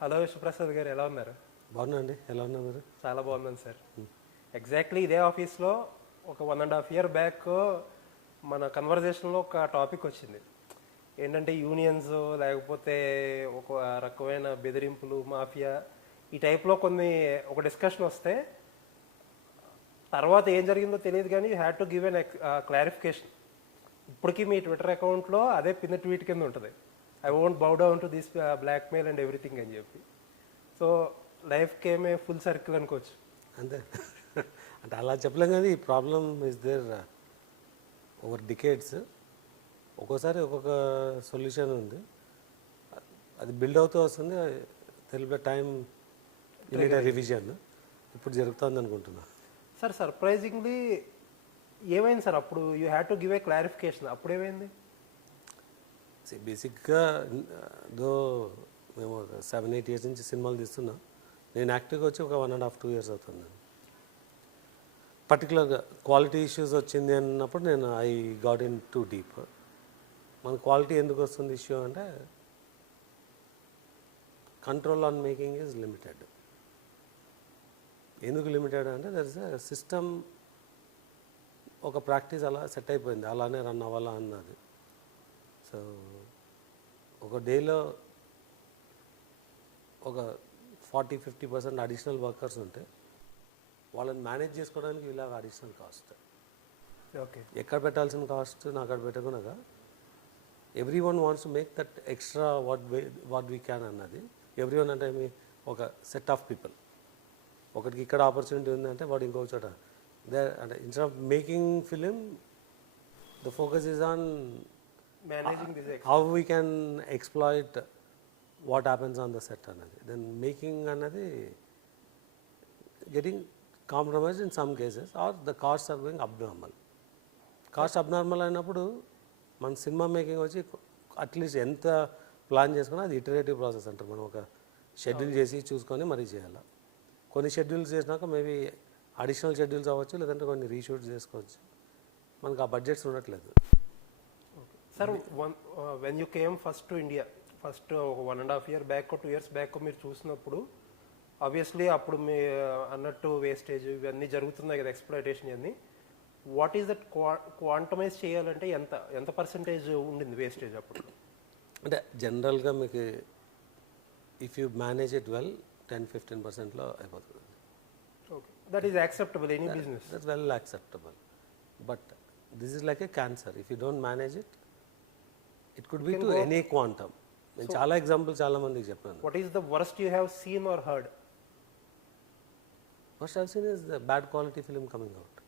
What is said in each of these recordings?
Hello Vishwaprasad గారు, ఎలా ఉన్నారు? బాగున్నాండి. ఎలా ఉన్నారు మీరు? చాలా బాగున్నాను సార్. ఎగ్జాక్ట్లీ ఇదే ఆఫీస్లో ఒక 1.5 year బ్యాక్ మన కన్వర్జేషన్లో ఒక టాపిక్ వచ్చింది. ఏంటంటే యూనియన్స్, లేకపోతే ఒక రకమైన బెదిరింపులు, మాఫియా, ఈ టైప్లో ఒక డిస్కషన్ వస్తే తర్వాత ఏం జరిగిందో తెలియదు, కానీ you had to give an clarification. ఇప్పటికీ మీ ట్విట్టర్ అకౌంట్లో అదే పిన్ ట్వీట్ కింద ఉంటుంది, I won't bow down to this blackmail and everything అని చెప్పి. సో లైఫ్కి ఏమే ఫుల్ సర్కిల్ అనుకోవచ్చు. అంతే. అంటే అలా చెప్పలేం, కానీ ఈ problem is there over decades. ఒక్కోసారి ఒక్కొక్క సొల్యూషన్ ఉంది, అది బిల్డ్ అవుతూ వస్తుంది. తెలుగు టైం రివిజన్ ఇప్పుడు జరుగుతుంది అనుకుంటున్నా. సార్ సర్ప్రైజింగ్లీ ఏమైంది సార్ అప్పుడు? You had to give a clarification. అప్పుడు ఏమైంది? బేసిక్గా దో మేము 7-8 years నుంచి సినిమాలు తీస్తున్నా. నేను యాక్టివ్గా వచ్చి ఒక 1.5-2 years అవుతుంది. పర్టికులర్గా క్వాలిటీ ఇష్యూస్ వచ్చింది అన్నప్పుడు నేను I got in too deep. మన క్వాలిటీ ఎందుకు వస్తుంది ఇష్యూ అంటే, control on making is limited. ఎందుకు లిమిటెడ్ అంటే, దర్ ఇస్ ఎ సిస్టమ్, ఒక ప్రాక్టీస్ అలా సెట్ అయిపోయింది, అలానే రన్ అవ్వాలా అన్నది. సో ఒక డేలో ఒక 40-50% అడిషనల్ వర్కర్స్ ఉంటే వాళ్ళని మేనేజ్ చేసుకోవడానికి ఇలాగ అడిషనల్ కాస్ట్. ఓకే, ఎక్కడ పెట్టాల్సిన కాస్ట్ నా అక్కడ పెట్టకునగా everyone wants to make that extra what we can అన్నది. ఎవ్రీ వన్ అంటే ఒక సెట్ ఆఫ్ పీపుల్. ఒకటికి ఇక్కడ ఆపర్చునిటీ ఉందంటే వాడు ఇంకొక చోట అంటే instead of making film, the focus is on how we can exploit what happens on the set అన్నది. then making అన్నది getting compromised in some cases, or the costs are going abnormal. Cost abnormal అయినప్పుడు మన cinema making వచ్చి at least ఎంత plan చేసుకున్నా అది iterative process అంటారు. మనం ఒక షెడ్యూల్ చేసి చూసుకొని మరీ చేయాలి. కొన్ని షెడ్యూల్స్ చేసినాక మేబీ అడిషనల్ షెడ్యూల్స్ అవ్వచ్చు, లేదంటే కొన్ని రీషూట్స్ చేసుకోవచ్చు. మనకు ఆ బడ్జెట్స్ ఉండట్లేదు. Sir, when you came first to India, first ఒక 1.5 year బ్యాక్ 2 years బ్యాక్ మీరు చూసినప్పుడు, ఆబ్వియస్లీ అప్పుడు మీ అన్నట్టు వేస్టేజ్ ఇవన్నీ జరుగుతున్నాయి కదా, ఎక్స్ప్లాయిటేషన్ ఇవన్నీ. వాట్ ఈస్ దట్ క్వాంటమైజ్ చేయాలంటే ఎంత పర్సంటేజ్ ఉండింది వేస్టేజ్ అప్పుడు? అంటే జనరల్గా మీకు if you manage it well 10-15%లో అయిపోతుంది. Okay, that is acceptable any business, that's well acceptable. But this is like a cancer. If you don't manage it, it could be to any quantum. నేను చాలా example చాలా మందికి చెప్పాను. What is the worst you have seen or heard? Worst have seen is the bad quality film coming out.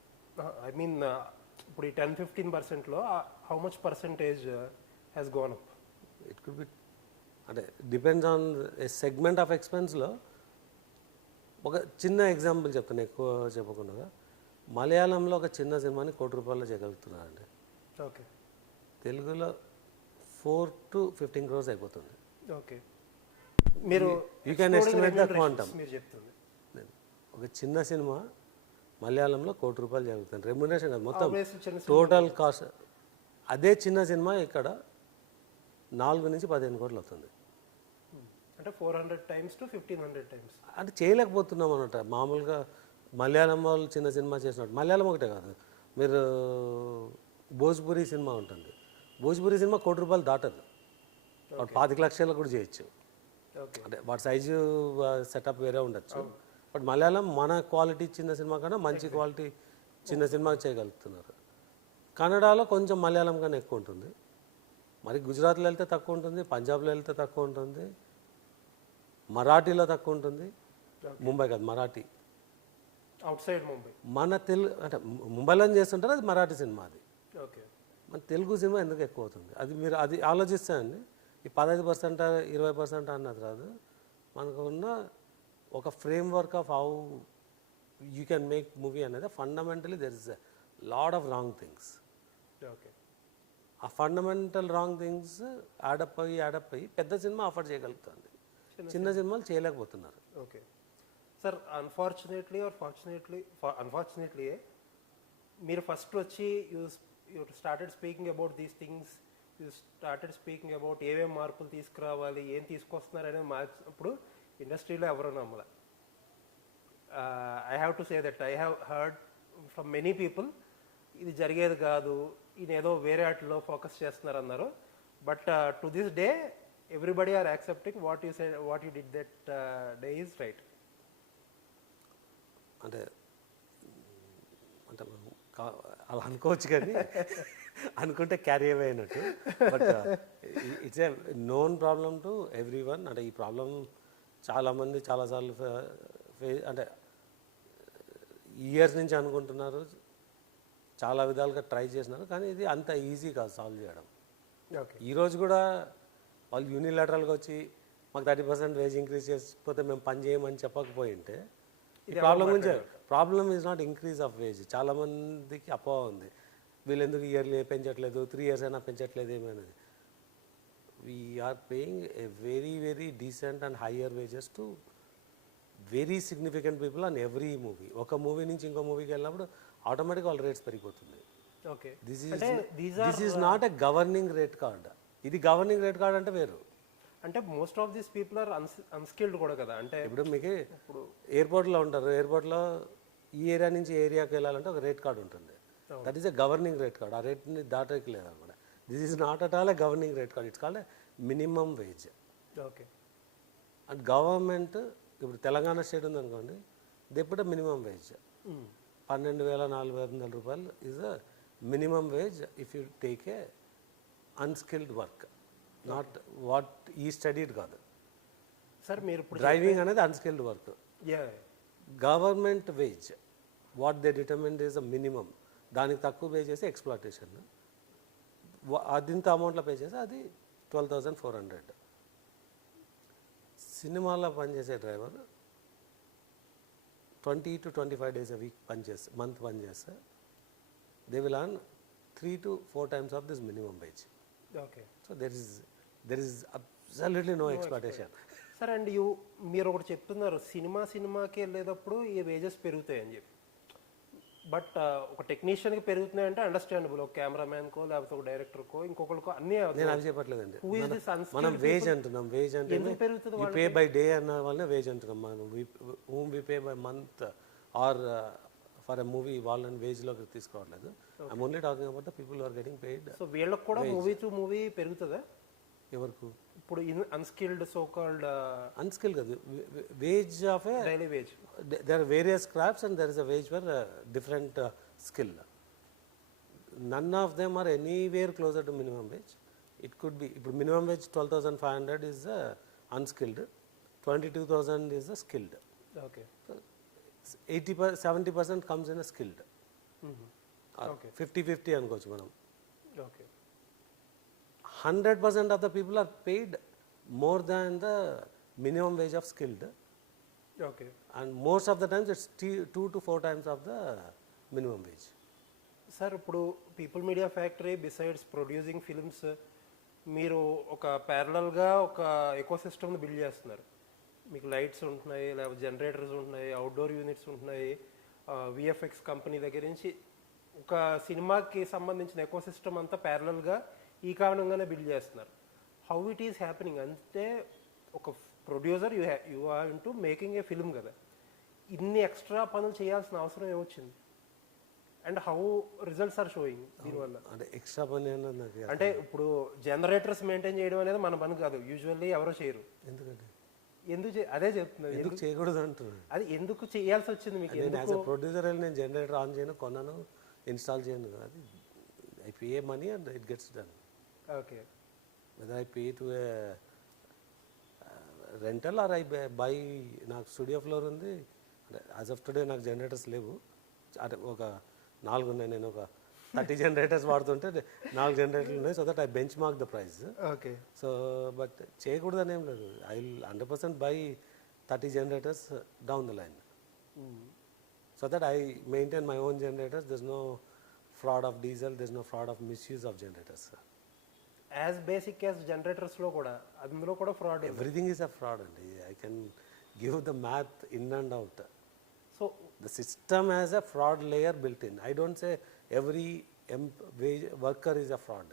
I mean ఇప్పుడు ఈ 10-15%లో how much percentage has gone up? It could be, అంటే depends on a segment of ఎక్స్పెన్స్లో. ఒక చిన్న example చెప్తాను, ఎక్కువ చెప్పకుండా. మలయాళంలో ఒక చిన్న సినిమాని ₹1 కోటి చేయగలుగుతున్నారండి. ఓకే, తెలుగులో 4-15 crores అయిపోతుంది. ఓకే, మీరు you can estimate the quantum. మీరు చెప్తుంది ఒక చిన్న సినిమా మలయాళంలో ₹1 కోటి జరుగుతుంది. రెమ్యునరేషన్ కాదు, మొత్తం టోటల్ కాస్ట్. అదే చిన్న సినిమా ఇక్కడ 4-15 crores అవుతుంది. అంటే 400 times to 1500 times. అంటే చేయలేకపోతున్నాం అన్నమాట. మామూలుగా మలయాళం వాళ్ళు చిన్న సినిమా చేసినట్టు, మలయాళం ఒకటే కాదు, మీరు భోజ్పురి సినిమా ఉంటుంది, భోజ్పురి సినిమా ₹1 కోటి దాటదు. వాడు 25 లక్షలు కూడా చేయొచ్చు. అంటే వాటి సైజు సెటప్ వేరే ఉండొచ్చు. బట్ మలయాళం మన క్వాలిటీ చిన్న సినిమా కన్నా మంచి క్వాలిటీ చిన్న సినిమా చేయగలుగుతున్నారు. కన్నడలో కొంచెం మలయాళం కన్నా ఎక్కువ ఉంటుంది. మరి గుజరాత్లో వెళ్తే తక్కువ ఉంటుంది, పంజాబ్లో వెళ్తే తక్కువ ఉంటుంది, మరాఠీలో తక్కువ ఉంటుంది. ముంబై కాదు, మరాఠీ అవుట్ సైడ్ ముంబై. మన తెలుగు అంటే ముంబైలో చేస్తుంటారు, అది మరాఠీ సినిమా. అది ఓకే, మన తెలుగు సినిమా ఎందుకు ఎక్కువ అవుతుంది? అది మీరు అది ఆలోచిస్తానండి. ఈ 15% 20% అన్నది రాదు. మనకు ఉన్న ఒక framework of how you can make movie అనేది fundamentally there is a lot of wrong things. Okay, ఆ ఫండమెంటల్ రాంగ్ థింగ్స్ యాడప్ అయ్యి పెద్ద సినిమా అఫోర్డ్ చేయగలుగుతుంది, చిన్న సినిమాలు చేయలేకపోతున్నారు. Okay sir, unfortunately or fortunately, unfortunately మీరు ఫస్ట్ వచ్చి you started speaking about these things, you started speaking about ఏమేమి మార్పులు తీసుకురావాలి, ఏం తీసుకొస్తున్నారు అనేది మార్చినప్పుడు ఇండస్ట్రీలో ఎవరు నమ్మల. I have to say that I have heard from many people ఇది జరిగేది కాదు, ఈయన ఏదో వేరే వాటిలో ఫోకస్ చేస్తున్నారు అన్నారు. But to this day everybody are accepting what you did that day is right. అంటే అంటే మనం అలా అనుకోవచ్చు కానీ అనుకుంటే క్యారీ అవే అయినట్టు. But it's a known problem to every one. అంటే ఈ ప్రాబ్లం చాలామంది చాలాసార్లు అంటే ఇయర్స్ నుంచి అనుకుంటున్నారు, చాలా విధాలుగా ట్రై చేసినారు, కానీ ఇది అంత ఈజీ కాదు సాల్వ్ చేయడం. ఈరోజు కూడా వాళ్ళు యూనిలాటరల్గా వచ్చి మాకు 30% వేజ్ ఇంక్రీజ్ చేసిపోతే మేము పని చేయమని చెప్పకపోయి ఉంటే ఈ ప్రాబ్లం గురించి problem is not increase of wage. చాలామందికి అపోహ ఉంది, వీళ్ళు ఎందుకు ఇయర్లీ పెంచట్లేదు, 3 years అయినా పెంచట్లేదు ఏమనేది. We're paying a very very decent and higher wages to very significant people on every movie. ఒక మూవీ నుంచి ఇంకో మూవీకి వెళ్ళినప్పుడు ఆటోమేటిక్గా వాళ్ళ రేట్స్ పెరిగిపోతుంది. Okay, this is not a governing rate card. ఇది గవర్నింగ్ రేట్ కార్డ్ అంటే వేరు. అంటే most of these people are unskilled కూడా కదా. అంటే ఇప్పుడు మీకు ఎయిర్పోర్ట్లో ఉంటారు, ఎయిర్పోర్ట్లో ఈ ఏరియా నుంచి ఏరియాకి వెళ్ళాలంటే ఒక రేట్ కార్డ్ ఉంటుంది. That is a governing rate card. ఆ రేట్ని దాటకి లేదు అనమాట. This is not at all a governing rate card. It's called minimum wage. Okay, and government ఇప్పుడు తెలంగాణ స్టేట్ ఉందనుకోండి, they put a minimum wage. 12,400 రూపాయలు is a minimum wage if you take a unskilled work, not what ఈ studied కాదు. Sir మీరు ఇప్పుడు driving అనేది unskilled work. Government wage what they determined is a minimum. దానికి తక్కువ pay చేసి exploitation, అదింత అమౌంట్లో pay చేసి అది 12,400. సినిమాలో పనిచేసే driver 20 to 25 days a week month పనిచేస్తే they will earn 3 to 4 times of this minimum wage. Okay, so there is absolutely no exploitation. Sir and మీరు ఒకటి చెప్తున్నారు, సినిమాకి వెళ్ళేటప్పుడు ఈ వేజెస్ పెరుగుతాయి అని చెప్పి. బట్ ఒక టెక్నీషియన్కి పెరుగుతున్నాయంటే అండర్స్టాండబుల్, ఒక కెమెరామ్యాన్కో లేకపోతే ఒక డైరెక్టర్కో ఇంకొకరికో అన్నీ. నేను అది చెప్పట్లేదండి, మనం వేజ్ అంటున్నాం. వేజ్ అంటే పే బై డే అన్న వాళ్ళనే వేజ్ అంటున్నాం. మనం whom we pay by month or for a movie వాళ్ళని వేజ్లోకి తీసుకోవట్లేదు. I'm only talking about the people are getting paid. So వీళ్ళకి కూడా మూవీ టు మూవీ పెరుగుతుందా? ఎవరికి? ఇప్పుడు అన్స్కిల్డ్, సో కాల్డ్ అన్స్కిల్డ్ కాదు, wage of a daily wage. There are various crafts and there is a wage for different skill. None of them are anywhere closer to minimum wage. It could be, ఇప్పుడు minimum wage 12,500 is unskilled, 22,000 is a skilled. Okay. So 70% comes in a skilled. 50-50 అనుకోవచ్చు మనం. Okay. 100% of the people are paid more than the minimum wage of skilled. Okay. And most of the times it's 2 to 4 times of the minimum wage. Sir ఇప్పుడు people media factory besides producing films, మీరు ఒక ప్యారలల్గా ఒక ఎకోసిస్టమ్ని build చేస్తున్నారు. మీకు lights ఉంటున్నాయి, లేకపోతే generators ఉంటున్నాయి, అవుట్డోర్ యూనిట్స్ ఉంటున్నాయి, విఎఫ్ఎక్స్ కంపెనీ దగ్గర నుంచి ఒక సినిమాకి సంబంధించిన ఎకోసిస్టమ్ అంతా ప్యారలల్గా ఈ కారణంగానే బిల్డ్ చేస్తున్నారు. హౌ ఇట్ ఈస్ హ్యాపెనింగ్ అంటే, ఒక producer you are into making a film కదా, ఇన్ని ఎక్స్ట్రా పనులు చేయాల్సిన అవసరం ఏమొచ్చింది? And how results are showing దీనివల్ల? అంటే ఎక్స్ట్రా పని అంటే ఇప్పుడు జనరేటర్స్ మెయింటైన్ చేయడం అనేది మన పని కాదు, యూజువల్లీ ఎవరో చేయరు. ఎందుకంటే అదే చెప్తున్నారు, ఎందుకు చేయకూడదు అంటున్నాను. అది ఎందుకు చేయాల్సి వచ్చింది మీకు? యాజ్ అ ప్రొడ్యూసర్ వెళ్ళి నేను జనరేటర్ ఆన్ చేయను, కొన్నాను, ఇన్స్టాల్ చేయను. అది I pay money and it gets done. Okay. Whether I pay to a rental or I buy. నాకు స్టూడియో ఫ్లోర్ ఉంది, అంటే యాజ్ ఆఫ్ టుడే నాకు జనరేటర్స్ లేవు. అంటే ఒక 4 ఉన్నాయి, నేను ఒక 30 జనరేటర్స్ వాడుతుంటే 4 జనరేటర్లు ఉన్నాయి. So that I benchmark the price. Okay. So but చేయకూడదు అని ఏం లేదు. I will 100% buy 30 generators down the line. So that I maintain my own generators. There is no fraud of diesel, there is no fraud of misuse of generators. As basic as జనరేటర్స్లో కూడా అందులో కూడా fraud. Everything is a fraud అండి. I can give the math in and out. So the system has a fraud layer built in. I don't say every worker is a fraud.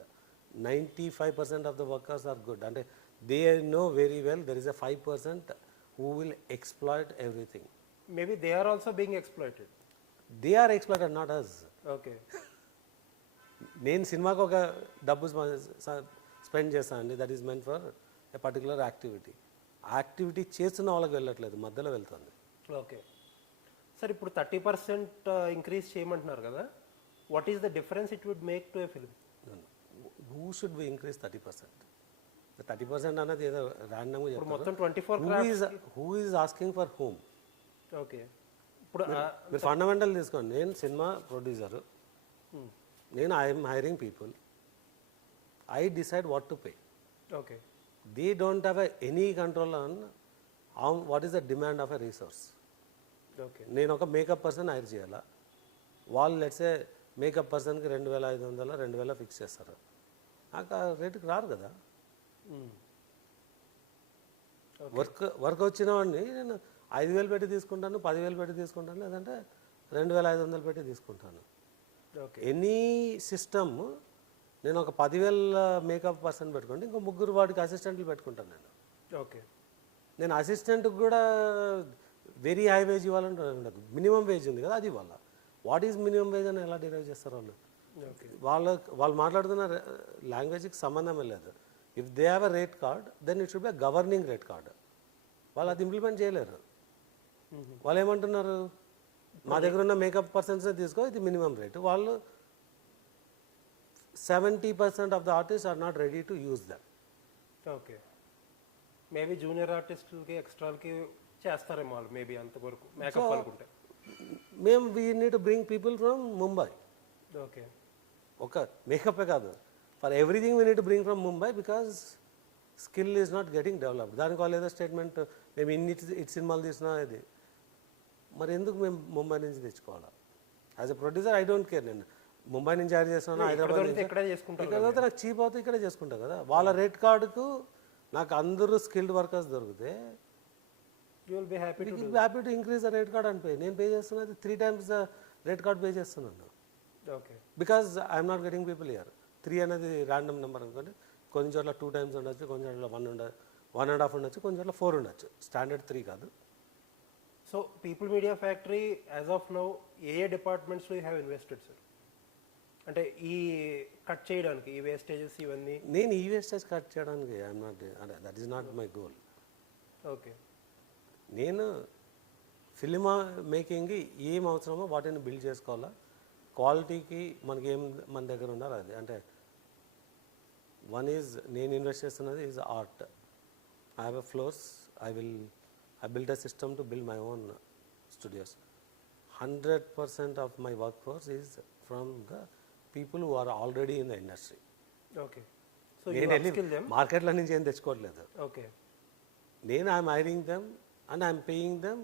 95% of the workers are good, and they know very well there is a 5% who will exploit everything. Maybe they are also being exploited. They are exploited, not us. Okay. నేను సినిమాకి ఒక డబ్బు spend చేస్తాను అండి, that is meant for a particular activity. ఆ activity చేస్తున్న వాళ్ళకి వెళ్ళట్లేదు, మధ్యలో వెళ్తుంది. ఓకే సార్, ఇప్పుడు 30% ఇంక్రీజ్ చేయమంటున్నారు కదా, what is the difference it would make to a film? Who should be increase 30%? 30% అన్నది ఏదో ర్యాండమ్గా ఇప్పుడు మొత్తం 24 who is asking for home? Okay, ఇప్పుడు మీరు ఫండమెంటల్ తీసుకోండి. నేను సినిమా ప్రొడ్యూసరు, నేను I'm hiring people, I decide what to pay. Okay, they don't have any control on what is the demand of a resource. Okay, నేను ఒక makeup person hire చేయాలా, వాళ్ళు let's say makeup పర్సన్కి 2500 2000 fix చేస్తారు, నాకు ఆ రేటుకి రారు కదా. వర్క్ వచ్చిన వాడిని నేను 5000 పెట్టి తీసుకుంటాను, 10,000 పెట్టి తీసుకుంటాను, లేదంటే 2500 పెట్టి తీసుకుంటాను. ఎనీ సిస్టమ్ నేను ఒక 10,000 మేకప్ పర్సన్ పెట్టుకుంటే ఇంకో 3 వాడికి అసిస్టెంట్లు పెట్టుకుంటాను నేను. ఓకే, నేను అసిస్టెంట్కి కూడా వెరీ హై వేజ్ ఇవ్వాలంటే ఉండదు, మినిమం వేజ్ ఉంది కదా అది ఇవ్వాల. వాట్ ఈజ్ మినిమం వేజ్ అని ఎలా డిరైవ్ చేస్తారు వాళ్ళు? వాళ్ళు మాట్లాడుతున్న లాంగ్వేజ్కి సంబంధమే లేదు. If they have a rate card then it should be a governing rate card. వాళ్ళు అది ఇంప్లిమెంట్ చేయలేరు. వాళ్ళు ఏమంటున్నారు, మా దగ్గర ఉన్న మేకప్ పర్సన్స్నే తీసుకో, ఇది మినిమం రేటు. వాళ్ళు 70% of the artist are not ready to use that. Okay, maybe junior ఆర్టిస్టులకి ఎక్స్ట్రాలకి చేస్తారేమో వాళ్ళు, మేబీ అంతవరకు మేకప్ అనుకుంటే. మేము we need to bring people from Mumbai. Okay, ఒక మేకప్పే కాదు, for everything we need to bring from Mumbai because skill is not getting developed. దానికి వాళ్ళు ఏదో స్టేట్మెంట్, మేము ఇన్ని సినిమాలు తీసినా ఇది, మరి ఎందుకు మేము ముంబై నుంచి తెచ్చుకోవాలా? As a producer I don't care, నేను ముంబై నుంచి హైర్ చేస్తున్నాను, హైదరాబాద్ నుంచి ఇక్కడ పోతే నాకు చీప్ అవుతుంది, ఇక్కడే చేసుకుంటా కదా. వాళ్ళ రేట్ కార్డుకు నాకు అందరూ స్కిల్డ్ వర్కర్స్ దొరికితే you will be happy to increase the rate card and pay. నేను పే చేస్తున్నది 3 times the rate card pay చేస్తున్నాను. Okay, because I'm not getting people here. 3 అనేది ర్యాండమ్ నెంబర్ అనుకోండి, కొన్ని చోట్ల 2 times ఉండొచ్చు, కొన్ని చోట్ల 1.5 ఉండొచ్చు, కొన్ని చోట్ల 4 ఉండొచ్చు, స్టాండర్డ్ 3 కాదు. So people media factory as of now a డిపార్ట్మెంట్స్లో యూ హ్యావ్ ఇన్వెస్టెడ్ సార్? అంటే ఈ కట్ చేయడానికి ఈ వేస్టేజెస్ ఇవన్నీ. నేను ఈ వేస్టేజ్ కట్ చేయడానికి I'm not, that is not my goal. Okay, నేను ఫిల్మ్ మేకింగ్కి ఏం అవసరమో వాటిని బిల్డ్ చేసుకోవాలా. క్వాలిటీకి మనకి ఏం మన దగ్గర ఉండాలి అది. అంటే వన్ ఈజ్ నేను ఇన్వెస్ట్ చేస్తున్నది is art. I have a floors, I built a system to build my own studios. 100% of my workforce is from the people who are already in the industry. Okay. So you upskill them? మార్కెట్లో నుంచి ఏం తెచ్చుకోవట్లేదు. Okay. నేను I'm hiring them and I'm paying them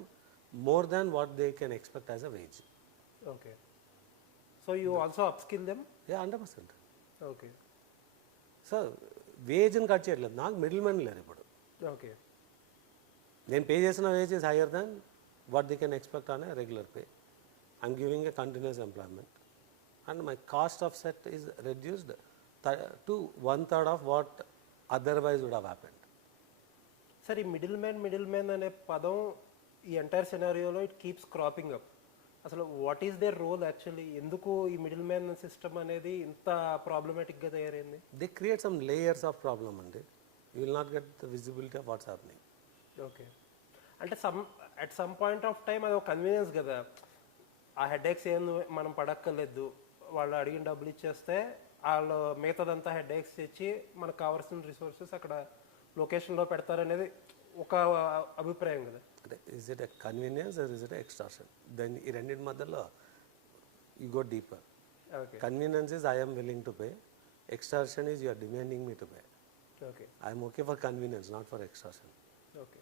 more than what they can expect as a wage. Okay. So you also upskill them? Yeah, 100%. Okay. So వేజ్ని cut చేయట్లేదు, నాకు middle men లేరు ఇప్పుడు. Okay, నేను పే చేసిన wage is higher than what they can expect on a regular pay. I'm giving a continuous employment and my cost of set is reduced to 1/3 of what otherwise would have happened. Sir, ఈ middle man అనే పదం ఈ entire సినారియోలో it keeps cropping up. అసలు what is their role actually? ఎందుకు ఈ middle man system అనేది ఇంత ప్రాబ్లమాటిక్గా తయారైంది? They create some layers of problem అండి. You will not get the visibility of what's happening. Okay, అంటే at some point of time అది ఒక కన్వీనియన్స్ కదా. ఆ హెడేక్స్ ఏం మనం పడక్కర్లేదు, వాళ్ళు అడిగిన డబ్బులు ఇచ్చేస్తే వాళ్ళు మిగతాదంతా హెడేక్స్ తెచ్చి మనకు కావాల్సిన రిసోర్సెస్ అక్కడ లొకేషన్లో పెడతారనేది ఒక అభిప్రాయం కదా. అంటే is it a convenience or is it extortion? దాన్ని ఈ రెండింటి మధ్యలో you go deeper. Convenience is I'm willing to pay, extortion is you are demanding me to pay. Okay, I'm okay for convenience, not for extortion. Okay,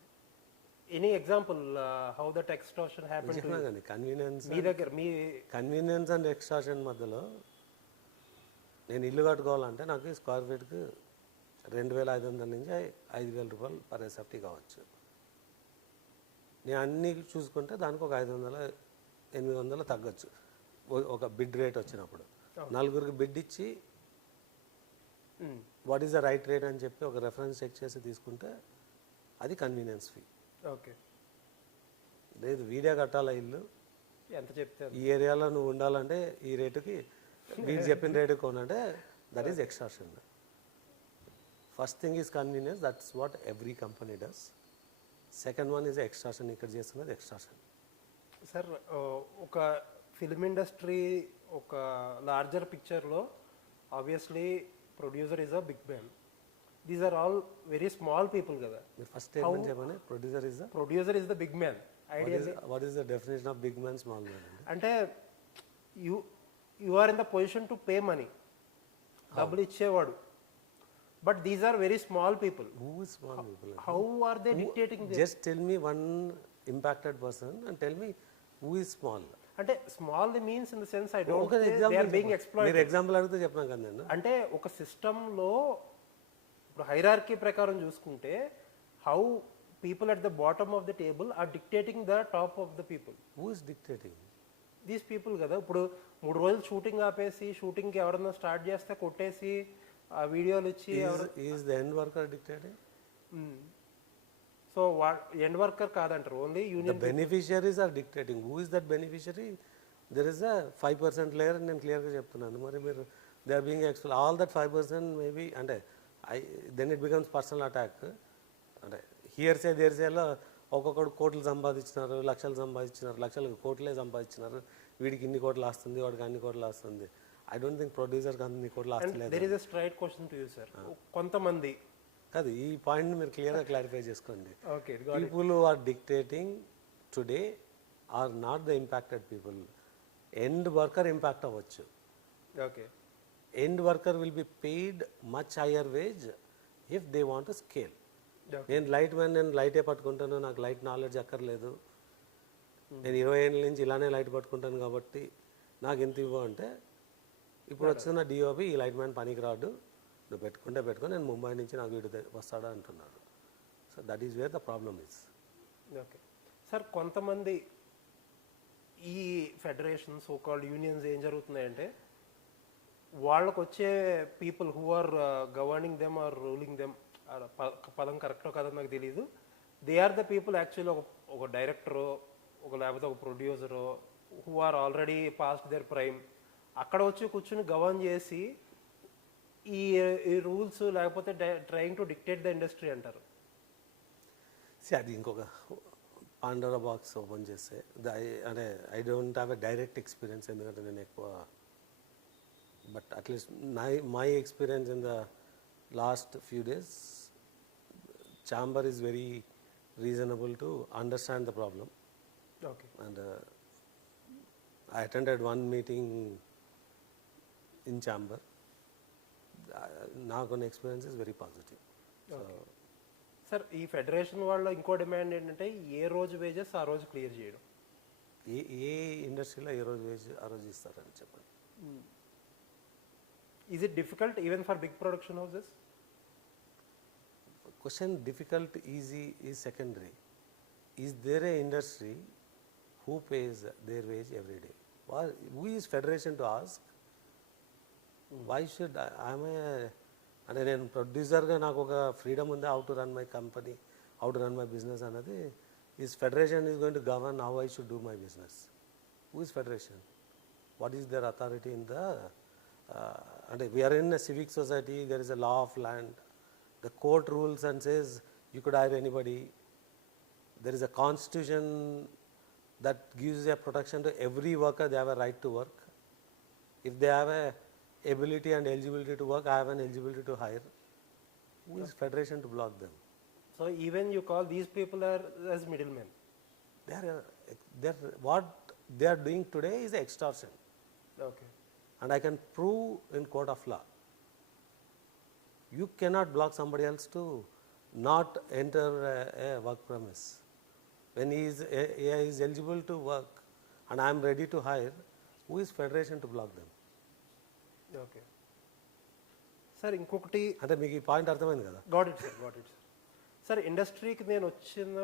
any example how that extortion happen? కానీ convenience మీ దగ్గర మీ convenience and extortion మధ్యలో నేను ఇల్లు కట్టుకోవాలంటే నాకు square ఫీట్కి 2,500 నుంచి 5,000 రూపాయలు పర్ ఎస్ఎఫ్టీ కావచ్చు. నేను అన్నీ చూసుకుంటే దానికి ఒక 500-800 తగ్గచ్చు ఒక బిడ్ రేట్ వచ్చినప్పుడు. నలుగురికి బిడ్ ఇచ్చి what is the right rate అని చెప్పి ఒక రెఫరెన్స్ చెక్ చేసి తీసుకుంటే అది కన్వీనియన్స్ ఫీ. ఓకే. లేదు వీడియో కట్టాలా ఇల్లు, ఎంత చెప్తే ఈ ఏరియాలో నువ్వు ఉండాలంటే ఈ రేటుకి వీడు చెప్పిన రేటుకి కొనంటే that is extortion. First thing is convenience, that's what every company does. Second one is extortion, ఇక్కడ చేస్తున్నది ఎక్స్ట్రాషన్. సార్ ఒక ఫిల్మ్ ఇండస్ట్రీ ఒక లార్జర్ పిక్చర్లో obviously producer is a big man, these are all very small people కదా. మీరు first ఏమని చెప్పండి, producer is the big man. What is the definition of big man, small man? అంటే you are in the position to pay money, డబ్బులు ఇచ్చేవాడు, but these are very small people. Who is small people? How are they dictating? Just tell me one impacted person and tell me who is small. అంటే small the means in the sense I don't they are being exploited. మీరు example అడిగితే చెప్పినా కదా నేను. అంటే ఒక సిస్టంలో ఇప్పుడు హైరార్కీ ప్రకారం చూసుకుంటే how people at the bottom of the table are dictating the top of the people. Who is dictating? These people కదా. ఇప్పుడు 3 రోజులు షూటింగ్ ఆపేసి షూటింగ్కి ఎవరన్నా స్టార్ట్ చేస్తే కొట్టేసి ఆ వీడియోలు ఇచ్చి Is the end worker dictating? So end worker కాదంటారు, only The union. beneficiaries are dictating. Who is that beneficiary? There is a 5% layer అని నేను క్లియర్గా చెప్తున్నాను. మరి మీరు they are being explain all that 5% maybe, అంటే then it becomes personal attack. అంటే hearsay దేర్సేలో ఒక్కొక్కడు కోట్లు సంపాదించినారు, లక్షలు సంపాదించినారు, లక్షలు కోట్లే సంపాదించినారు, వీడికి ఇన్ని కోట్లు వస్తుంది, వాడికి అన్ని కోట్లు వస్తుంది. ఐ డోంట్ థింక్ ప్రొడ్యూసర్కి అన్ని కోట్లు వస్తలేదు. There is a straight question to you sir. కొంతమంది కాదు, ఈ పాయింట్ మీరు క్లియర్గా క్లారిఫై చేసుకోండి. Okay, people who are dictating today are not the impacted people. End worker impact అవ్వచ్చు. Okay. End worker will be paid much higher wage if they want scale. నేను light man, నేను లైటే పట్టుకుంటాను, నాకు light knowledge అక్కర్లేదు, నేను 20 ఏళ్ళ నుంచి ఇలానే లైట్ పట్టుకుంటాను కాబట్టి నాకు ఎంత ఇవ్వ అంటే, ఇప్పుడు వచ్చిన డిఓపి ఈ లైట్ మ్యాన్ పనికి రాడు, నువ్వు పెట్టుకుంటే పెట్టుకో, నేను ముంబై నుంచి నాకు వీడు వస్తాడా అంటున్నాడు. So that is where the problem is. Okay sir, కొంతమంది ఈ ఫెడరేషన్స్ సో కాల్డ్ యూనియన్స్ ఏం జరుగుతున్నాయంటే వాళ్ళకు వచ్చే people who are governing them are ruling them, పదం కరెక్టో కాదో నాకు తెలియదు, they are the people actually ఒక డైరెక్టరో లేకపోతే ఒక ప్రొడ్యూసరో who are already past their prime, అక్కడ వచ్చి కూర్చుని గవర్న్ చేసి ఈ రూల్స్ లేకపోతే trying to dictate the industry అంటారు. అది ఇంకొక పాండోరా బాక్స్ ఓపెన్ చేస్తే, అంటే I don't have a direct experience, ఎందుకంటే నేను ఎక్కువ, but at least my experience in the last few days, chamber is very reasonable to understand the problem. Okay. And I attended one meeting in chamber. నాకు experience is very positive. Sir, ఈ federation వాళ్ళ ఇంకో demand ఏంటంటే ఏ రోజు wages ఆ రోజు clear చేయడం. ఏ ఇండస్ట్రీలో ఏ రోజు వేజ్ ఆ రోజు ఇస్తారని చెప్పండి. Is it difficult even for big production houses? Question difficult easy is secondary. Is there a industry who pays their wage every day? Who is federation to ask? Why should I am a, అంటే నేను ప్రొడ్యూసర్గా నాకు ఒక freedom ఉంది, how to run my company, how to run my business అన్నది. Is federation is going to govern how I should do my business? Who is federation? What is their authority in the, అంటే we're in a civic society, there is a law of land, the court rules and says you could hire anybody, there is a constitution that gives a protection to every worker, they have a right to work. If they have a ability and eligibility to work, I have an eligibility to hire. Who is federation to block them? So even you call these people as middlemen? What they are doing today is extortion. Okay. And I can prove in court of law. You cannot block somebody else to not enter a work premise. When he is eligible to work and I am ready to hire, who is federation to block them? Okay. Sir, ఇంకొకటి, అంటే మీకు ఈ point అర్థమైంది కదా? Got it sir. Sir, ఇండస్ట్రీకి నేను వచ్చిన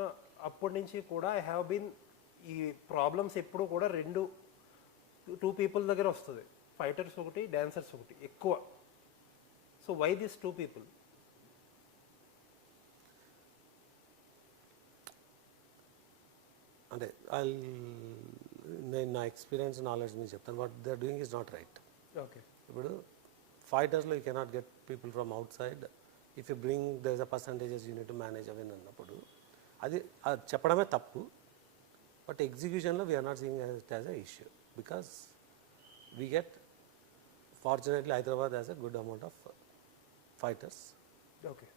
అప్పటి నుంచి కూడా ఐ హ్యావ్ బీన్, ఈ ప్రాబ్లమ్స్ ఎప్పుడు కూడా టూ పీపుల్ దగ్గర వస్తుంది, ఫైటర్స్ ఒకటి, డాన్సర్స్ ఒకటి ఎక్కువ. So why this 2 people? అంటే నేను నా ఎక్స్పీరియన్స్ నాలెడ్జ్ మీకు చెప్తాను. What they are doing is not right. Okay. ఇప్పుడు ఫైటర్స్లో you cannot get people from outside. If you bring there is a percentages you need to manage అవన్నీ అన్నప్పుడు అది చెప్పడమే తప్పు. బట్ ఎగ్జిక్యూషన్లో we're not seeing it as a issue because we get fortunately Hyderabad has a good amount of fighters. Okay.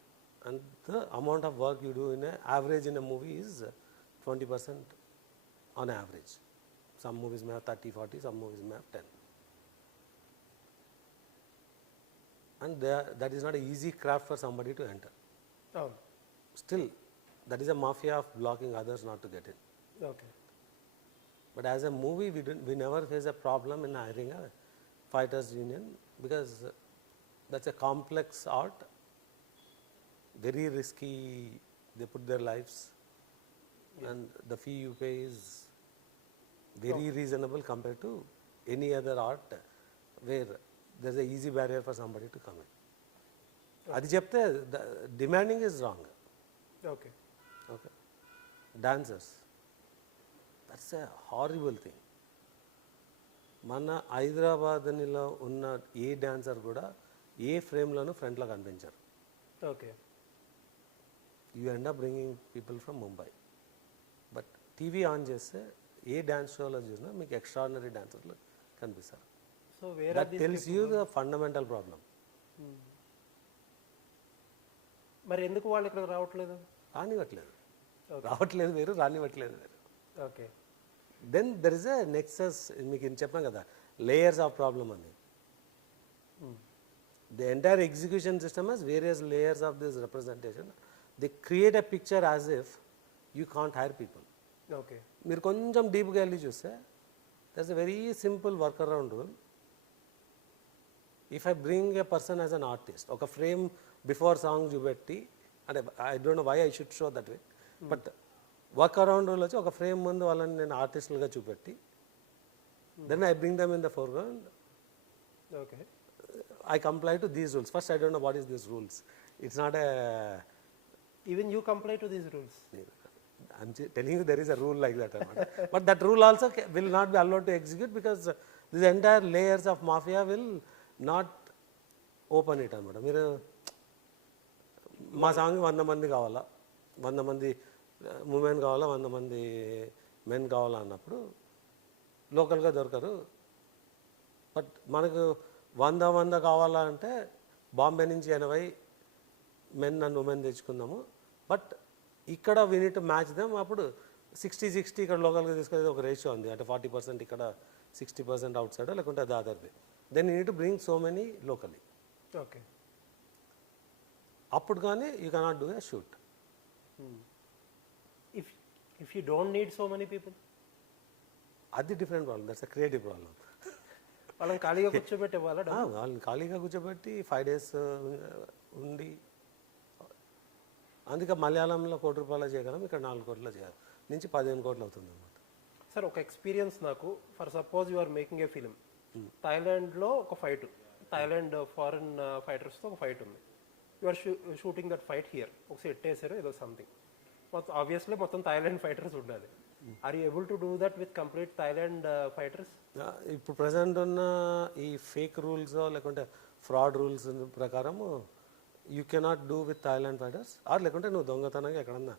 And the amount of work you do in an average in a movie is 20% on average. Some movies may have 30, 40, some movies may have 10. And that is not an easy craft for somebody to enter. Oh. Still, that is a mafia of blocking others not to get in. Okay. But as a movie, we never face a problem in hiring a fighters union because that's a complex art, very risky. They put their lives, and the fee you pay is very reasonable compared to any other art where there's a easy barrier for somebody to come in. Adi chepte demanding is wrong. Okay. Okay. Dancers, that's a horrible thing. మన హైదరాబాద్లో ఉన్న ఏ dancer కూడా ఏ ఫ్రేమ్లోనూ ఫ్రంట్లో కనిపించారు. Okay. You end up bringing people from Mumbai. But TV on చేస్తే ఏ dance షోలో చూసినా మీకు ఎక్స్ట్రాడినరీ డాన్సర్లు కనిపిస్తారు. So that tells you the fundamental problem. మరి ఎందుకు వాళ్ళు ఇక్కడ రావట్లేదు? రావట్లేదు వేరు, రానివ్వట్లేదు వేరు. Okay. Then there is a nexus. మీకు చెప్పాను కదా, లేయర్స్ ఆఫ్ ప్రాబ్లమ్ అని. The entire execution system has various layers of this representation. They create a picture as if you can't hire people. Okay. మీరు కొంచెం డీప్గా వెళ్ళి చూస్తే there's a very simple workaround rule. If I bring a person as an artist, ఒక frame before song చూపెట్టి, అంటే I don't know why I should show that way, but work around rule వచ్చి ఒక ఫ్రేమ్ ముందు వాళ్ళని నేను ఆర్టిస్టులుగా చూపెట్టి then I bring them in the foreground. Okay. I comply to these rules. First, I don't know what is these rules. It's not a... Even you comply to these rules? I'm telling you there is a rule like that. But that rule also will not be allowed to execute because this entire layers of mafia will not open it. మీరు మా song 100 మంది కావాలా, 100 మంది women కావాలా, 100 మంది men కావాలా అన్నప్పుడు లోకల్గా దొరకరు. బట్ మనకు 100 కావాలా అంటే బాంబే నుంచి 80 మెన్ అండ్ ఉమెన్ తెచ్చుకుందాము. బట్ ఇక్కడ we need to match them. అప్పుడు 60-60 ఇక్కడ లోకల్గా తీసుకునేది ఒక రేషియో ఉంది. అంటే 40% ఇక్కడ, 60% అవుట్ సైడ్, లేకుంటే అది other way. Then you need to bring so many locally. Okay. అప్పుడు కానీ you cannot do a shoot. If you don't need so many people, అది different problem. That's a creative problem. వాళ్ళని ఖాళీగా కూర్చోబెట్టే వాళ్ళని ఖాళీగా కూర్చోబెట్టి 5 days ఉండి, అందుకే మలయాళంలో 1 కోటి రూపాయలు చేయగలం, ఇక్కడ 4 కోట్లు చేయాలి, నుంచి 15 కోట్లు అవుతుంది అనమాట. సార్ ఒక ఎక్స్పీరియన్స్ నాకు, for suppose you are making a film, థాయిలాండ్లో ఒక ఫైట్, థాయిలాండ్ ఫారిన్ ఫైటర్స్తో ఒక ఫైట్ ఉంది, you are shooting that fight here, ఒక సెట్ వేసారు ఏదో సంథింగ్, మొత్తం ఆబ్వియస్లీ మొత్తం థాయిలాండ్ ఫైటర్స్ ఉండాలి. Are you able to do that with complete Thailand fighters? ఇప్పుడు ప్రజెంట్ ఉన్న ఈ ఫేక్ రూల్స్ లేకుంటే ఫ్రాడ్ రూల్స్ ప్రకారం you cannot do with Thailand fighters. Or లేకుంటే నువ్వు దొంగతనంగా ఎక్కడన్నా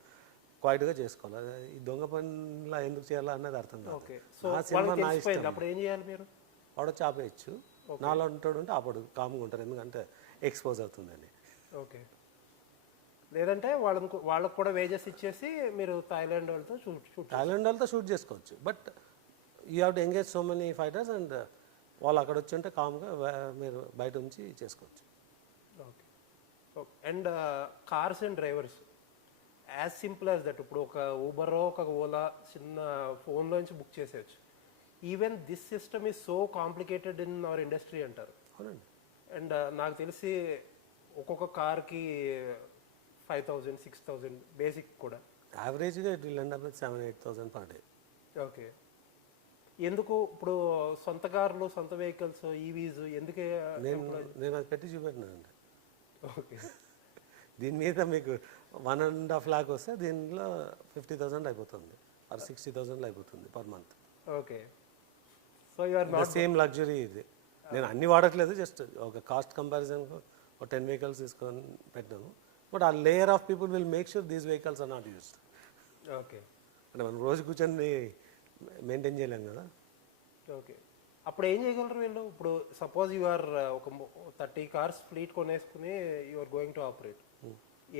క్వైట్గా చేసుకోవాలి. ఈ దొంగ పనిలా ఎందుకు చేయాలా అన్నది అర్థం కాదు. నా సినిమా నా ఇష్టం. అప్పుడు ఏం చేయాలి మీరు? వాడొచ్చి ఆపేయచ్చు, నాలో ఉంటాడు ఉంటే ఆపడు, కామ్గా ఉంటారు, ఎందుకంటే ఎక్స్పోజ్ అవుతుందని. ఓకే. లేదంటే వాళ్ళకు కూడా వేజెస్ ఇచ్చేసి మీరు థాయిలాండ్ వాళ్ళతో షూట్ చేసుకోవచ్చు. But you have to engage so many fighters and వాళ్ళు అక్కడ వచ్చి ఉంటే కామ్గా మీరు బయట నుంచి చేసుకోవచ్చు. Okay. And cars and drivers as simple as that, ఇప్పుడు ఒక ఊబరో ఒక ఓలా చిన్న ఫోన్లోంచి బుక్ చేసేయచ్చు. Even this system is so complicated in our industry అంటారు. అవునండి. అండ్ నాకు తెలిసి ఒక్కొక్క కార్కి 5,000, 6,000 బేసిక్ కూడా. యావరేజ్గా it will end up with 7,000-8,000 per day. Okay. ఎందుకు ఇప్పుడు సొంత కార్లు, సొంత వెహికల్స్, ఈవీస్ ఎందుకే? నేను అది పెట్టి చూపెట్టినానండి. ఓకే. దీని మీద మీకు 1.5 lakh వస్తే దీంట్లో 50,000 అయిపోతుంది ఆర్ 60,000 అయిపోతుంది per month. Okay. So you are not same luxury ఇది. నేను అన్ని వాడట్లేదు, జస్ట్ ఒక కాస్ట్ కంపారిజన్ ఒక 10 vehicles తీసుకొని పెట్టాము. బట్ ఆ layer of people will make sure these vehicles are not used. Okay. అంటే మనం రోజు కూర్చొని మెయింటైన్ చేయలేం కదా. ఓకే. అప్పుడు ఏం చేయగలరు వీళ్ళు? ఇప్పుడు సపోజ్ యు ఆర్ ఒక 30 కార్స్ ఫ్లీట్ కొనేసుకుని you are going to operate,